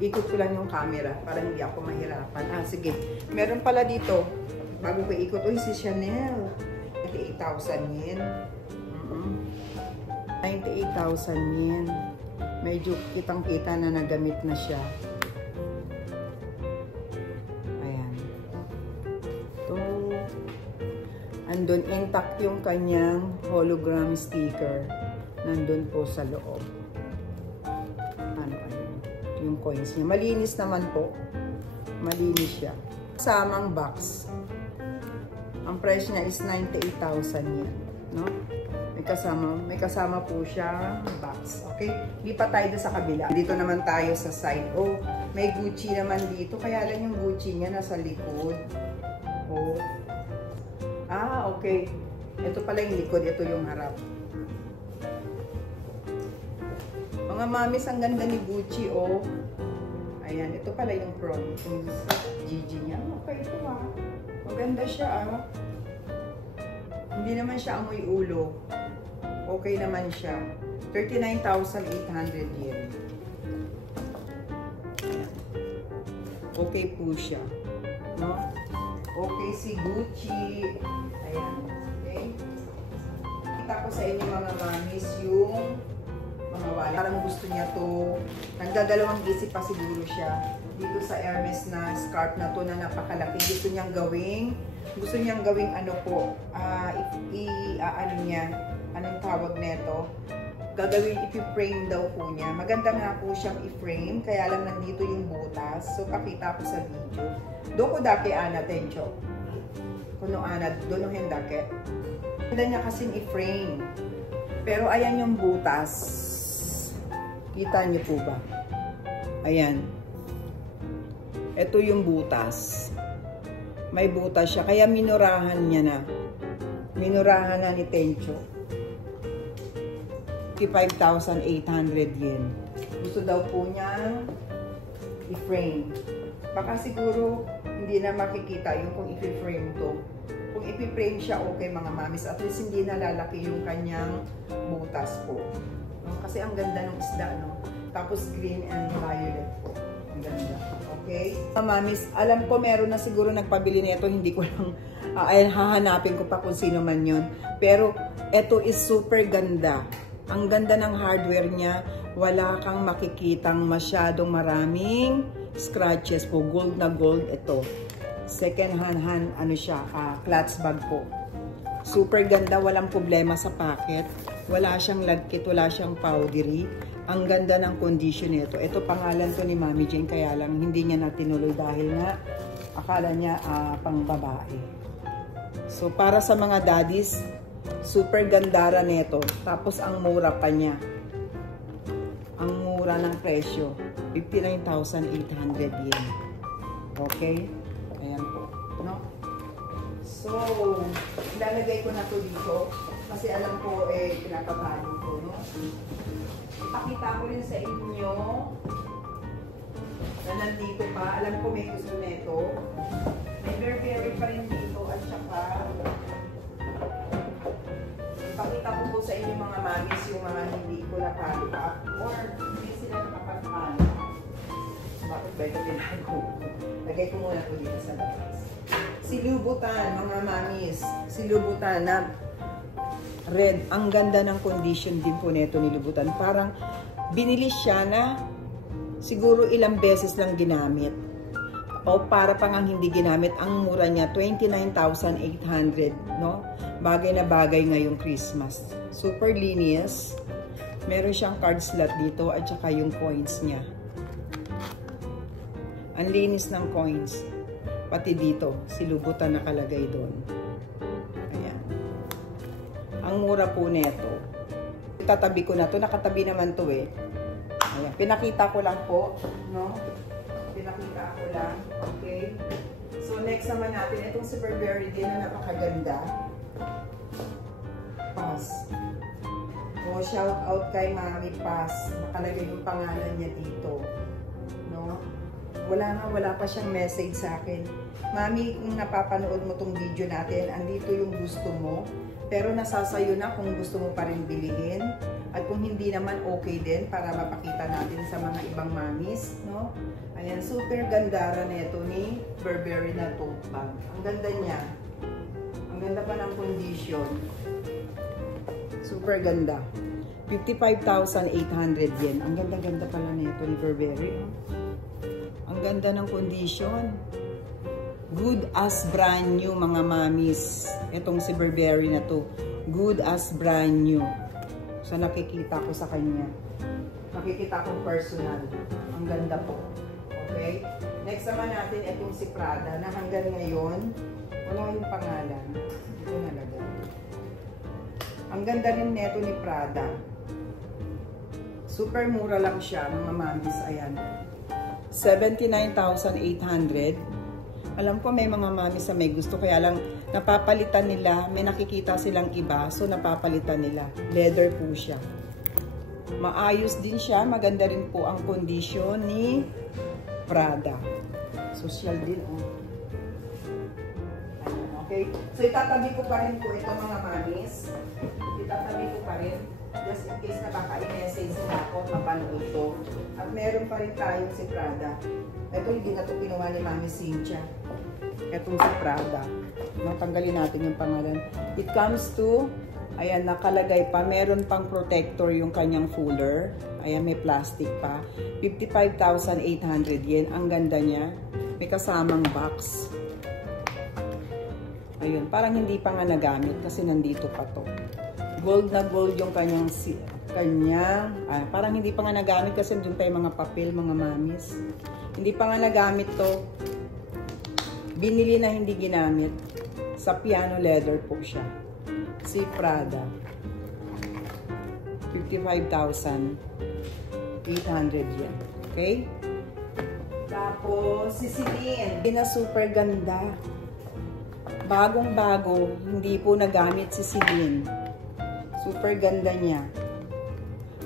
ikot ko lang yung camera para hindi ako mahirapan. Ah, sige. Meron pala dito. Bago ko ikot. Uy, si Chanel. 98,000 yen. 98,000 yen. Medyo kitang-kita na nagamit na siya. Ayan. Ito. Andun intact yung kanyang hologram sticker. Nandun po sa loob. Ano. Yung coins niya. Malinis naman po. Malinis siya. Kasamang box. Ang price niya is 98,000 yen. No? May kasama po siya box. Okay? Lipat tayo sa kabila. Dito naman tayo sa side. Oh, may Gucci naman dito. Kaya lang yung Gucci niya nasa likod. Oh. Ah, okay. Ito pala yung likod. Ito yung harap. Mga mamis, ang ganda ni Gucci, oh. Ayan, ito pala yung front. Yung Gigi niya. Okay, ito ah. Maganda siya, ah. Hindi naman siya amoy ulo. Okay naman siya. 39,800 yen. Okay po siya. No? Okay si Gucci. Ayan. Okay. Kita ko sa inyo mga mamis yung mga wallet. Parang gusto niya to. Nagdadalawang isip pa siguro siya. Dito sa Hermes na scarf na to na napakalaki. Gusto niyang gawing ano po. Ano niya. Anong tawag neto? Gagawin, i-frame daw po niya. Maganda nga po siyang i-frame, kaya lang nandito yung butas. So, pakita ko sa video. Doko dake ana tencho. Kuno ana, dono hendake. Ganda niya kasing i-frame. Pero ayan yung butas. Kita niyo po ba? Ayan. Ito yung butas. May butas siya, kaya minurahan niya na. Minurahan na ni Tencho. 55,800 yen. Gusto daw po niyang i-frame. Baka siguro hindi na makikita yung kung i-frame to. Kung i-frame siya, okay mga mamis. At least hindi na lalaki yung kanyang butas po. Kasi ang ganda ng isda, no? Tapos green and violet po. Ang ganda. Okay? Mga mamis, alam ko meron na siguro nagpabili nito. Hindi ko lang hahanapin ko pa kung sino man yun. Pero ito is super ganda. Ang ganda ng hardware niya. Wala kang makikitang masyadong maraming scratches po. Gold na gold ito. Second hand ano siya, clutch bag po. Super ganda, walang problema sa packet. Wala siyang lagkit, wala siyang powdery. Ang ganda ng condition nito. Ito pangalan to ni Mami Jane, kaya lang hindi niya natinuloy dahil nga akala niya pang babae. So para sa mga daddies, super gandara nito. Tapos ang mura pa niya. Ang mura ng presyo, 59,800 yen. Okay? Ayan po. No? So, ilalagay ko na to dito. Kasi alam ko, pinapabalo ko, no? Ipakita ko rin sa inyo na nandito pa. Alam ko may gusto nito. May Burberry pa rin dito. At saka, ipakita ko po sa inyo mga mamis yung mga hindi ko na-follow up or hindi sila nakapag-follow up. Bakit ba ito binago? Lagay ko muna po dito sa labas. Si Louboutin, mga mamis. Si Louboutin na red. Ang ganda ng condition din po nito ni Louboutin. Parang binili siya na siguro ilang beses lang ginamit. O para pang ang hindi ginamit. Ang mura niya, 29,800. No? Bagay na bagay ngayong Christmas. Super linis. Meron siyang card slot dito at saka yung coins niya. Ang linis ng coins. Pati dito, silubutan nakalagay doon. Ayan. Ang mura po neto. Tatabi ko na to, nakatabi naman to eh. Ayan, pinakita ko lang po, no? Pinakita ko lang, okay? So next naman natin, itong si Burberry din na napakaganda. Pass. So shout out kay Mami Pass. Nakalagay yung pangalan niya dito, no? Wala pa siyang message sa akin. Mami, kung napapanood mo tong video natin, andito yung gusto mo. Pero nasasayo na kung gusto mo pa rin bilihin. At kung hindi naman, okay din para mapakita natin sa mga ibang mamis, no? Ayan, super gandara nito ni Burberry na tote bag. Ang ganda niya. Ang ganda pa ng condition. Super ganda. 55,800 yen. Ang ganda-ganda pala nito ni Burberry. Ang ganda ng condition. Good as brand new, mga mamis. Itong si Burberry na to. Good as brand new. So, nakikita ko sa kanya. Nakikita kong personal. Ang ganda po. Okay? Next naman natin, itong si Prada na hanggang ngayon, wala yung pangalan. Ito nalagay. Ang ganda rin neto ni Prada. Super mura lang siya, mga mamis. Ayan. 79,800. Alam ko may mga mami sa may gusto, kaya lang napapalitan nila, may nakikita silang iba, so napapalitan nila. Leather po siya. Maayos din siya, maganda rin po ang condition ni Prada. Social din, oh. Okay, so itatabi ko pa rin po ito, mga mamis. Itatabi ko pa rin, just in case na baka i-message na ako, mapanood ko. At meron pa rin tayong si Prada. Ito hindi na ito kinuha ni Mami Cynthia. Itong si Prada. Tanggalin natin yung pangalan. It comes to, ayan, nakalagay pa. Meron pang protector yung kanyang fuller. Ayan, may plastic pa. 55,800 yen. Ang ganda niya. May kasamang box. Ayun, parang hindi pa nga nagamit kasi nandito pa to. Gold na gold yung kanyang parang hindi pa nga nagamit kasi doon pa yung mga papel, mga mamis. Hindi pa nga nagamit to. Binili na hindi ginamit. Sa piano leather po siya. Si Prada. 55,800 yen. Okay? Tapos, si Celine. Hindi na super ganda. Bagong-bago. Hindi po nagamit si Celine. Super ganda niya.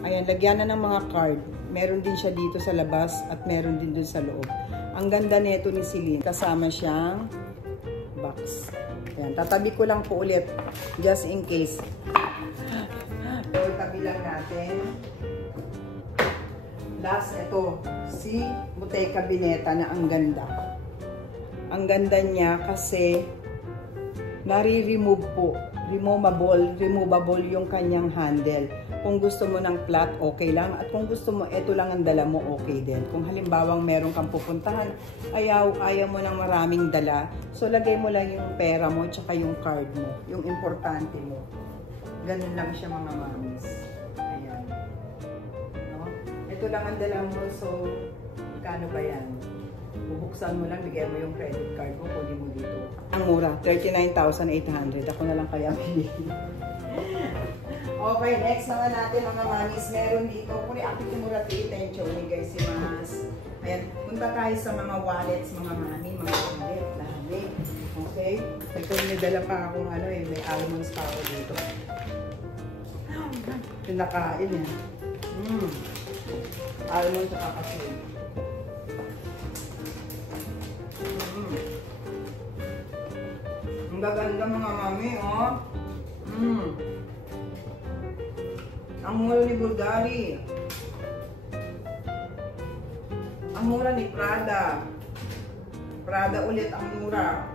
Ayan, lagyan na ng mga card. Meron din siya dito sa labas at meron din dun sa loob. Ang ganda nito ni Celine. Kasama siyang box. Ayan, tatabi ko lang po ulit. Just in case. So, tabi lang natin. Last, ito. Si Bottega Veneta na ang ganda. Ang ganda niya kasi nare-remove po. Removable yung kanyang handle. Kung gusto mo ng flat, okay lang. At kung gusto mo, ito lang ang dala mo, okay din. Kung halimbawang meron kang pupuntahan, ayaw mo ng maraming dala. So, lagay mo lang yung pera mo, tsaka yung card mo. Yung importante mo. Ganun lang siya, mga mamis. Ayan. No? Ito lang ang dala mo. So, kano ba yan? Bubuksan mo lang, bigyan mo yung credit card mo, kunin mo dito. Ang mura, 39,800. Ako na lang kaya piliin. Okay, next naman natin, mga mamis. Meron dito, kuri ako kumurati attention ni guys, si Mas. Ayan, punta tayo sa mga wallets, mga mami, mga wallet, dami. Okay? Ito, may dala pa akong may almonds pa ako dito. Pinakain yan. Almonds at kasin. Ang gaganda, mga mami, oh. Ang mura ni Bulgari. Ang mura ni Prada. Prada ulit ang mura.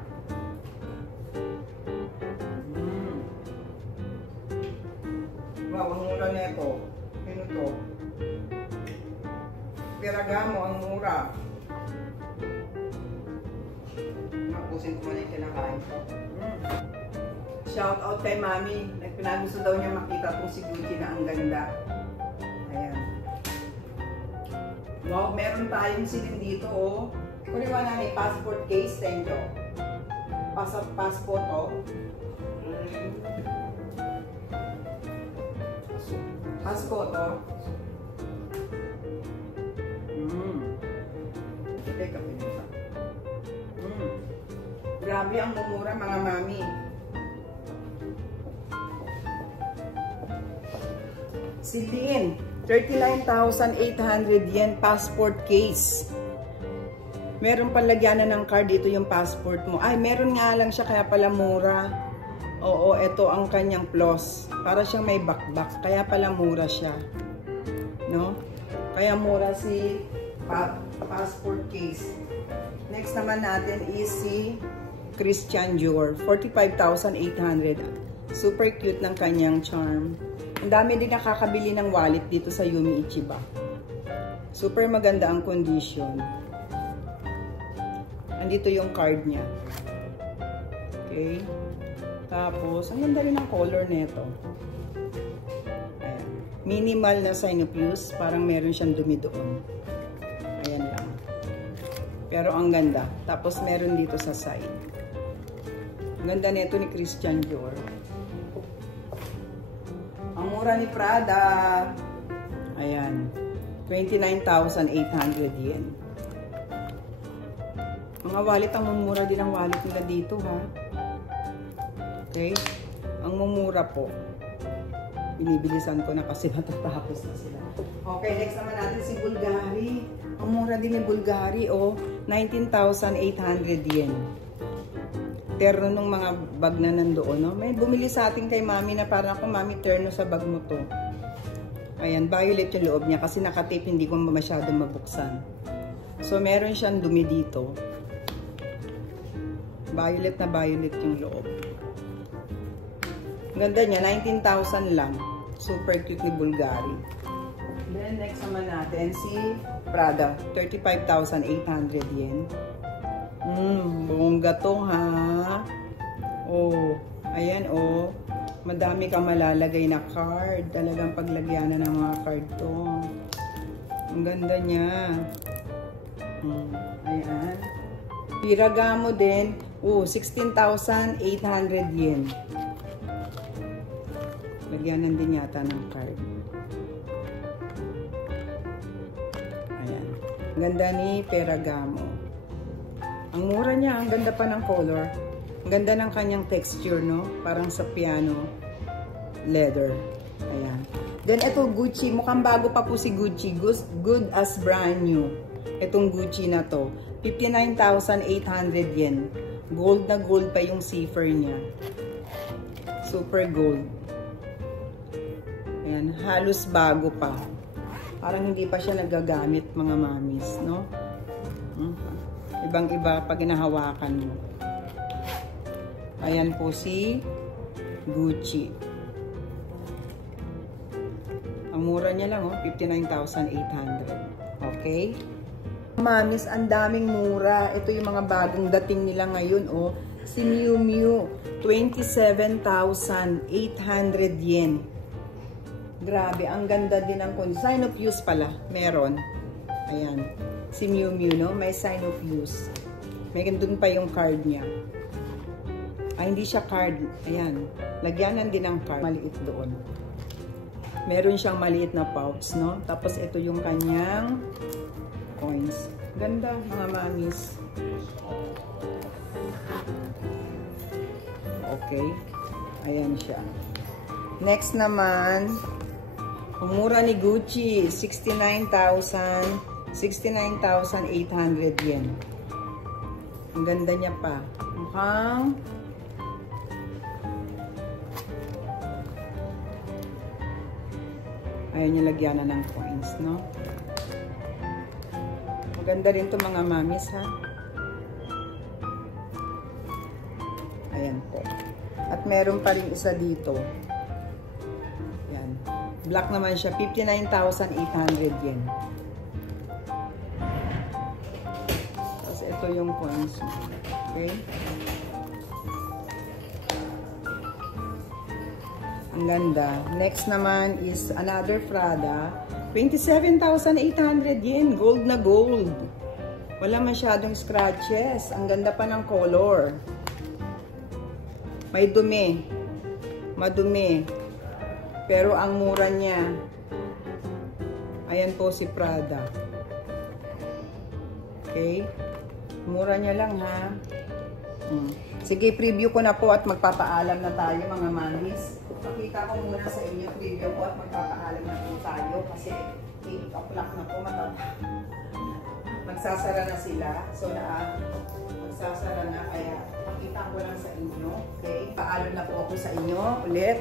Wow, ang mura nito. Ano to? Ferragamo ang mura. Napusin ko muna yung kinakain ko. Shout out kay Mami. Pinagusto daw niya makita itong si Gucci na ang ganda. Ayan. Wow, meron tayong silin dito, oh. Kuriwa na may passport case sa inyo. Passport to. Passport to. Teka, pinita. Grabe ang mumura mga mami. Silin, 39,800 yen passport case. Meron palagyanan ng card dito yung passport mo. Ay, meron nga lang siya kaya pala mura. Oo, ito ang kanyang plus. Para siyang may bakbak, kaya pala mura siya. No? Kaya mura si passport case. Next naman natin is si Christian Dior, 45,800. Super cute ng kanyang charm. Ang dami din nakakabili ng wallet dito sa Yumi Ichiba. Super maganda ang condition. Andito yung card niya. Okay. Tapos, ang ganda rin ang color nito. Ayan. Minimal na sign of use. Parang meron siyang dumi doon. Ayan lang. Pero ang ganda. Tapos meron dito sa side. Ang ganda nito ni Christian Dior. Ang mura ni Prada. Ayan. 29,800 yen. Mga wallet, ang mumura din ang wallet nila dito, ha? Okay? Ang mumura po. Binibilisan ko na kasi matatapos na sila. Okay, next naman natin si Bulgari. Ang mura din ni Bulgari, oh. 19,800 yen. Terno nung mga bag na nandoon, no? May bumili sa atin kay mami na parang ako, mami, terno sa bag mo to. Ayan, violet yung loob niya kasi nakatape, hindi ko masyadong mabuksan. So, meron siyang dumi dito. Violet na violet yung loob. Ganda niya, 19,000 lang. Super cute ni Bulgari. Then, next naman natin si Prada, 35,800 yen. Bongga to, ha? Oh, ayan, oh. Madami kang malalagay na card. Talagang paglagyanan ng mga card to. Ang ganda niya. Ayan. Piragamo din. Oh, 16,800 yen. Lagyanan din yata ng card. Ayan. Ganda ni Ferragamo. Ang mura niya. Ang ganda pa ng color. Ang ganda ng kanyang texture, no? Parang sa piano leather. Ayan. Then, ito Gucci. Mukhang bago pa po si Gucci. Good as brand new. Itong Gucci na to. 59,800 yen. Gold na gold pa yung zipper niya. Super gold. Ayan. Halos bago pa. Parang hindi pa siya nagagamit, mga mamis, no? Ibang-iba pag hinahawakan mo. Ayan po si Gucci. Ang mura niya lang, oh, 59,800. Okay? Mamis, ang daming mura. Ito yung mga bagong dating nila ngayon, oh. Si Miu Miu, 27,800 yen. Grabe, ang ganda din ang sign of use pala. Meron. Ayan. Si Miu Miu, no? May sign of use. May doon pa yung card niya. Ay, hindi siya card. Ayan. Lagyanan din ng card. Maliit doon. Meron siyang maliit na pouch, no? Tapos, ito yung kanyang coins. Ganda, mga mamis. Okay. Ayan siya. Next naman, umura ni Gucci, 69,800 yen. Ang ganda niya pa. Mukhang ayaw niya lagyanan ng coins, no? Maganda rin to mga mamis, ha? Ayan po. At meron pa rin isa dito. Ayan. Black naman siya. 59,800 yen. Tapos ito yung coins. Okay? Ang ganda. Next naman is another Prada. 27,800 yen. Gold na gold. Wala masyadong scratches. Ang ganda pa ng color. May dumi. Madumi. Pero ang mura niya. Ayan po si Prada. Okay? Mura niya lang ha. Sige, preview ko na po at magpapaalam na tayo mga mamis. Pakita ko muna sa inyo, preview ko at magpapaalam na po tayo kasi 8 o'clock na po magsasara na sila. So magsasara na kaya pakita ko lang sa inyo. Okay? Paalam na po ako sa inyo ulit.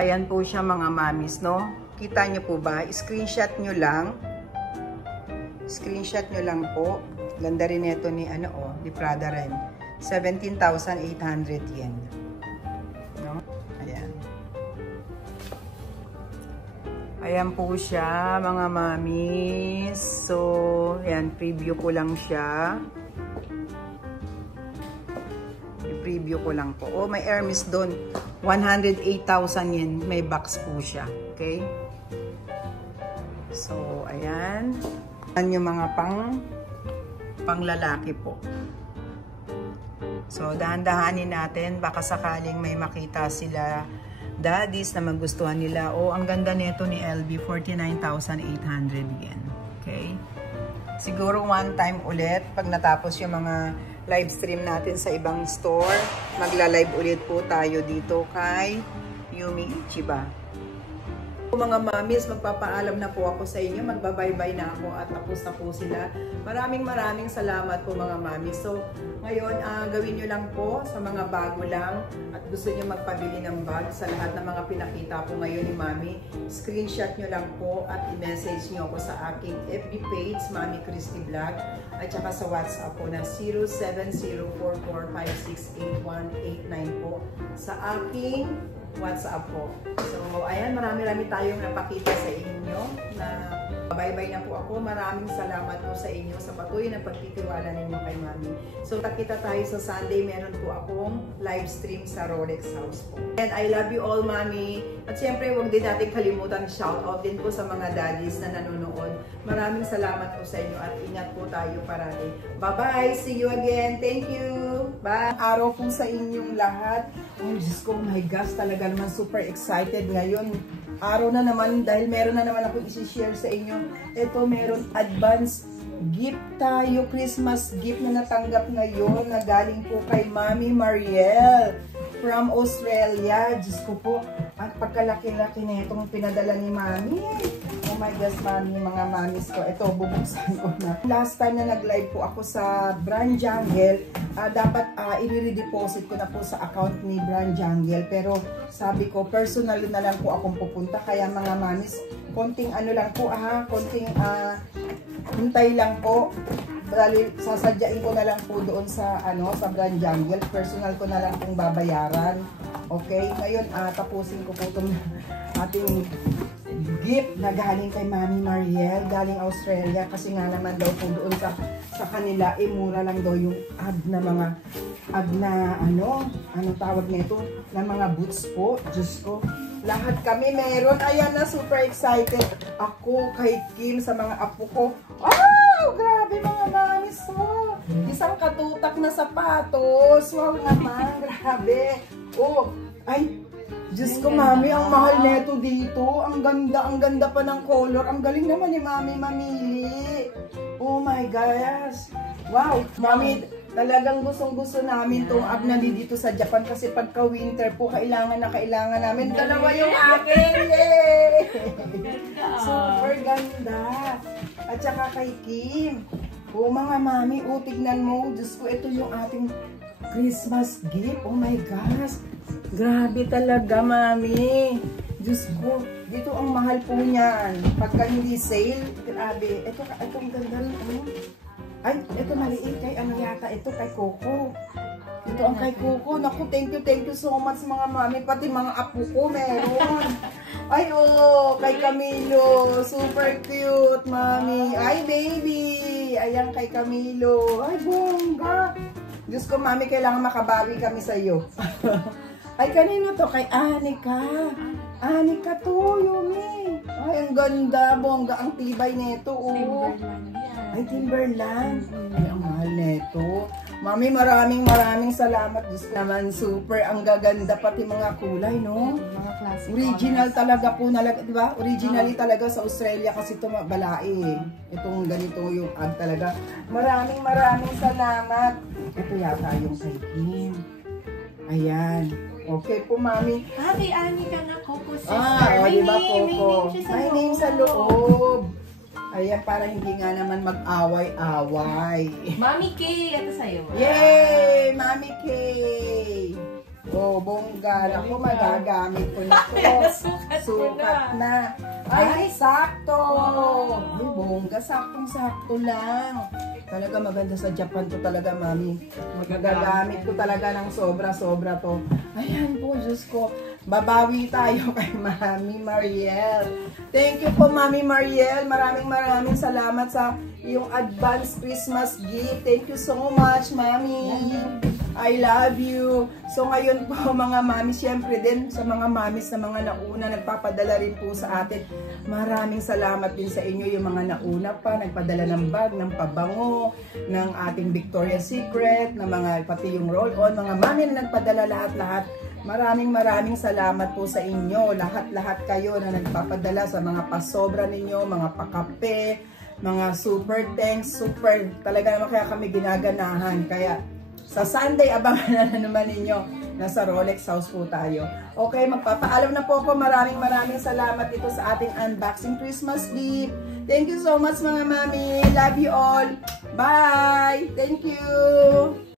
Ayan po siya mga mamis, no? Kita nyo po ba? Screenshot nyo lang. Screenshot nyo lang po. Ganda rin ito ni ni Prada rin. 17,800 yen. No? Ayan. Ayan po siya, mga mamis. So, ayan, preview ko lang siya. I-preview ko lang po. Oh, may Hermes doon. 108,000 yen. May box po siya. Okay? So, ayan. Ayan yung mga panglalaki po. So, dahan-dahanin natin. Baka sakaling may makita sila daddies na magustuhan nila. Oh, ang ganda nito ni LB. 49,800 yen. Okay? Siguro one time ulit, pag natapos yung mga live stream natin sa ibang store, magla-live ulit po tayo dito kay Yumi Ichiba. Mga mamis, magpapaalam na po ako sa inyo. Magbabaybay na ako at tapos na po sila. Maraming salamat po mga mamis. So, ngayon, gawin nyo lang po sa mga bago lang at gusto nyo magpabili ng bag sa lahat ng mga pinakita po ngayon ni Mami. Screenshot nyo lang po at i-message nyo ako sa aking FB page, Mami Christy Vlog, at saka sa WhatsApp po na 070445688189 po sa aking WhatsApp po. So, ayan, marami-rami tayong napakita sa inyo na bye-bye na po ako. Maraming salamat po sa inyo sa patuloy na pagtitiwala ninyo kay Mami. So, takita tayo sa Sunday. Meron po akong live stream sa Rolex House po. And I love you all, Mami. At syempre, huwag din natin kalimutan shoutout din po sa mga daddies na nanonood. Maraming salamat po sa inyo at ingat po tayo parati. Bye-bye! See you again! Thank you! Bye! Araw po sa inyong lahat. Oh, Diyos ko, my gosh, talaga naman super excited ngayon. Araw na naman dahil meron na naman ako isi-share sa inyo. Ito, meron advance gift tayo, Christmas gift na natanggap ngayon na galing po kay Mami Mariel from Australia. Diyos ko po, ang pagkalaki-laki na itong pinadala ni Mami. Oh my gosh, Mami, mga mamis ko. Ito, bubuksan ko na. Last time na nag-live po ako sa Brand Jungle, dapat i-redeposit ko na po sa account ni Brand Jungle. Pero sabi ko, personal na lang po akong pupunta. Kaya mga mamis, konting ano lang po, konting hintay lang po. Dahil sasadyain ko na lang po doon sa sa Brand Jungle. Personal ko na lang pong babayaran. Okay? Ngayon, tapusin ko po itong ating gift na galing kay Mami Mariel, galing Australia. Kasi nga naman daw po doon sa kanila, mura lang daw yung mga anong tawag nito, na mga boots po. Diyos ko. Lahat kami meron. Ayan na, super excited. Ako, kay Kim, sa mga apo ko. Oh, grabe mga mamis. Oh, isang katutak na sapatos. Wow naman, grabe. Oh, ay, Diyos ko, Mami, ang mahal neto dito. Ang ganda pa ng color. Ang galing naman ni Mami mamili. Oh my gosh. Wow, Mami, talagang gustong-gusto namin itong Agnali dito sa Japan kasi pagka winter po, kailangan namin. Dalawa yung akin. Yay! Super ganda. At saka kay Kim. Oh mga Mami, tignan mo. Diyos ko, ito yung ating Christmas gift. Oh my gosh. Grabe talaga, Mami. Diyos ko, dito ang mahal po niyan. Pagka hindi sale, grabe. Ito ang ganda rin. Ay, ito maliit kay yata ito, kay Coco. Ito ang kay Coco. Naku, thank you so much mga Mami. Pati mga apo ko meron. Ay, kay Camilo. Super cute, Mami. Ay, baby. Ayan kay Camilo. Ay, bongga. Diyos ko, Mami, kailangan makabawi kami sa iyo. Ay, kanino to? Kay Anika. Anika to, Yumi. Ay, ang ganda, bongga. Ang tibay nito, oh. Ay, Timberland. Ay, ang mahal neto. Mami, maraming salamat. Diyos ko naman, super. Ang gaganda pati mga kulay, no? Mga classic. Original talaga po, di ba? Originally talaga sa Australia kasi ito balai. Itong ganito yung ag talaga. Maraming salamat. Ito yata yung kay Kim. Ayan. Okay po, Mami. Kay Ani ka na, Coco sister. Diba, Coco? May name sa loob. Ayan, para hindi nga naman mag-away-away. Mami K, ito sa'yo. Yay! Mami K! Oh, bongga. Ako, magagamit ko na to. Sukat na. Ay, sakto! Ay, bongga. Saktong-sakto lang. Talaga maganda sa Japan to talaga, Mami. Magagamit ko talaga ng sobra-sobra to. Ayan po, Diyos ko. Babawi tayo kay Mami Mariel. Thank you po, Mami Mariel. Maraming salamat sa iyong advance Christmas gift. Thank you so much, Mami. I love you. So ngayon po, mga mami, syempre din sa mga mamis na mga nauna, nagpapadala rin po sa atin. Maraming salamat din sa inyo, yung mga nauna pa, nagpadala ng bag, ng pabango, ng ating Victoria's Secret, na mga pati yung roll-on, mga mami na nagpadala lahat-lahat. Maraming salamat po sa inyo, lahat-lahat kayo na nagpapadala sa mga pasobra ninyo, mga pakape, mga super thanks, super, talaga naman kaya kami ginaganahan. Kaya sa Sunday, abangan na naman ninyo. Nasa Rolex House po tayo. Okay, magpapaalam na po ako. Maraming salamat dito sa ating unboxing Christmas gift. Thank you so much, mga mami. Love you all. Bye! Thank you!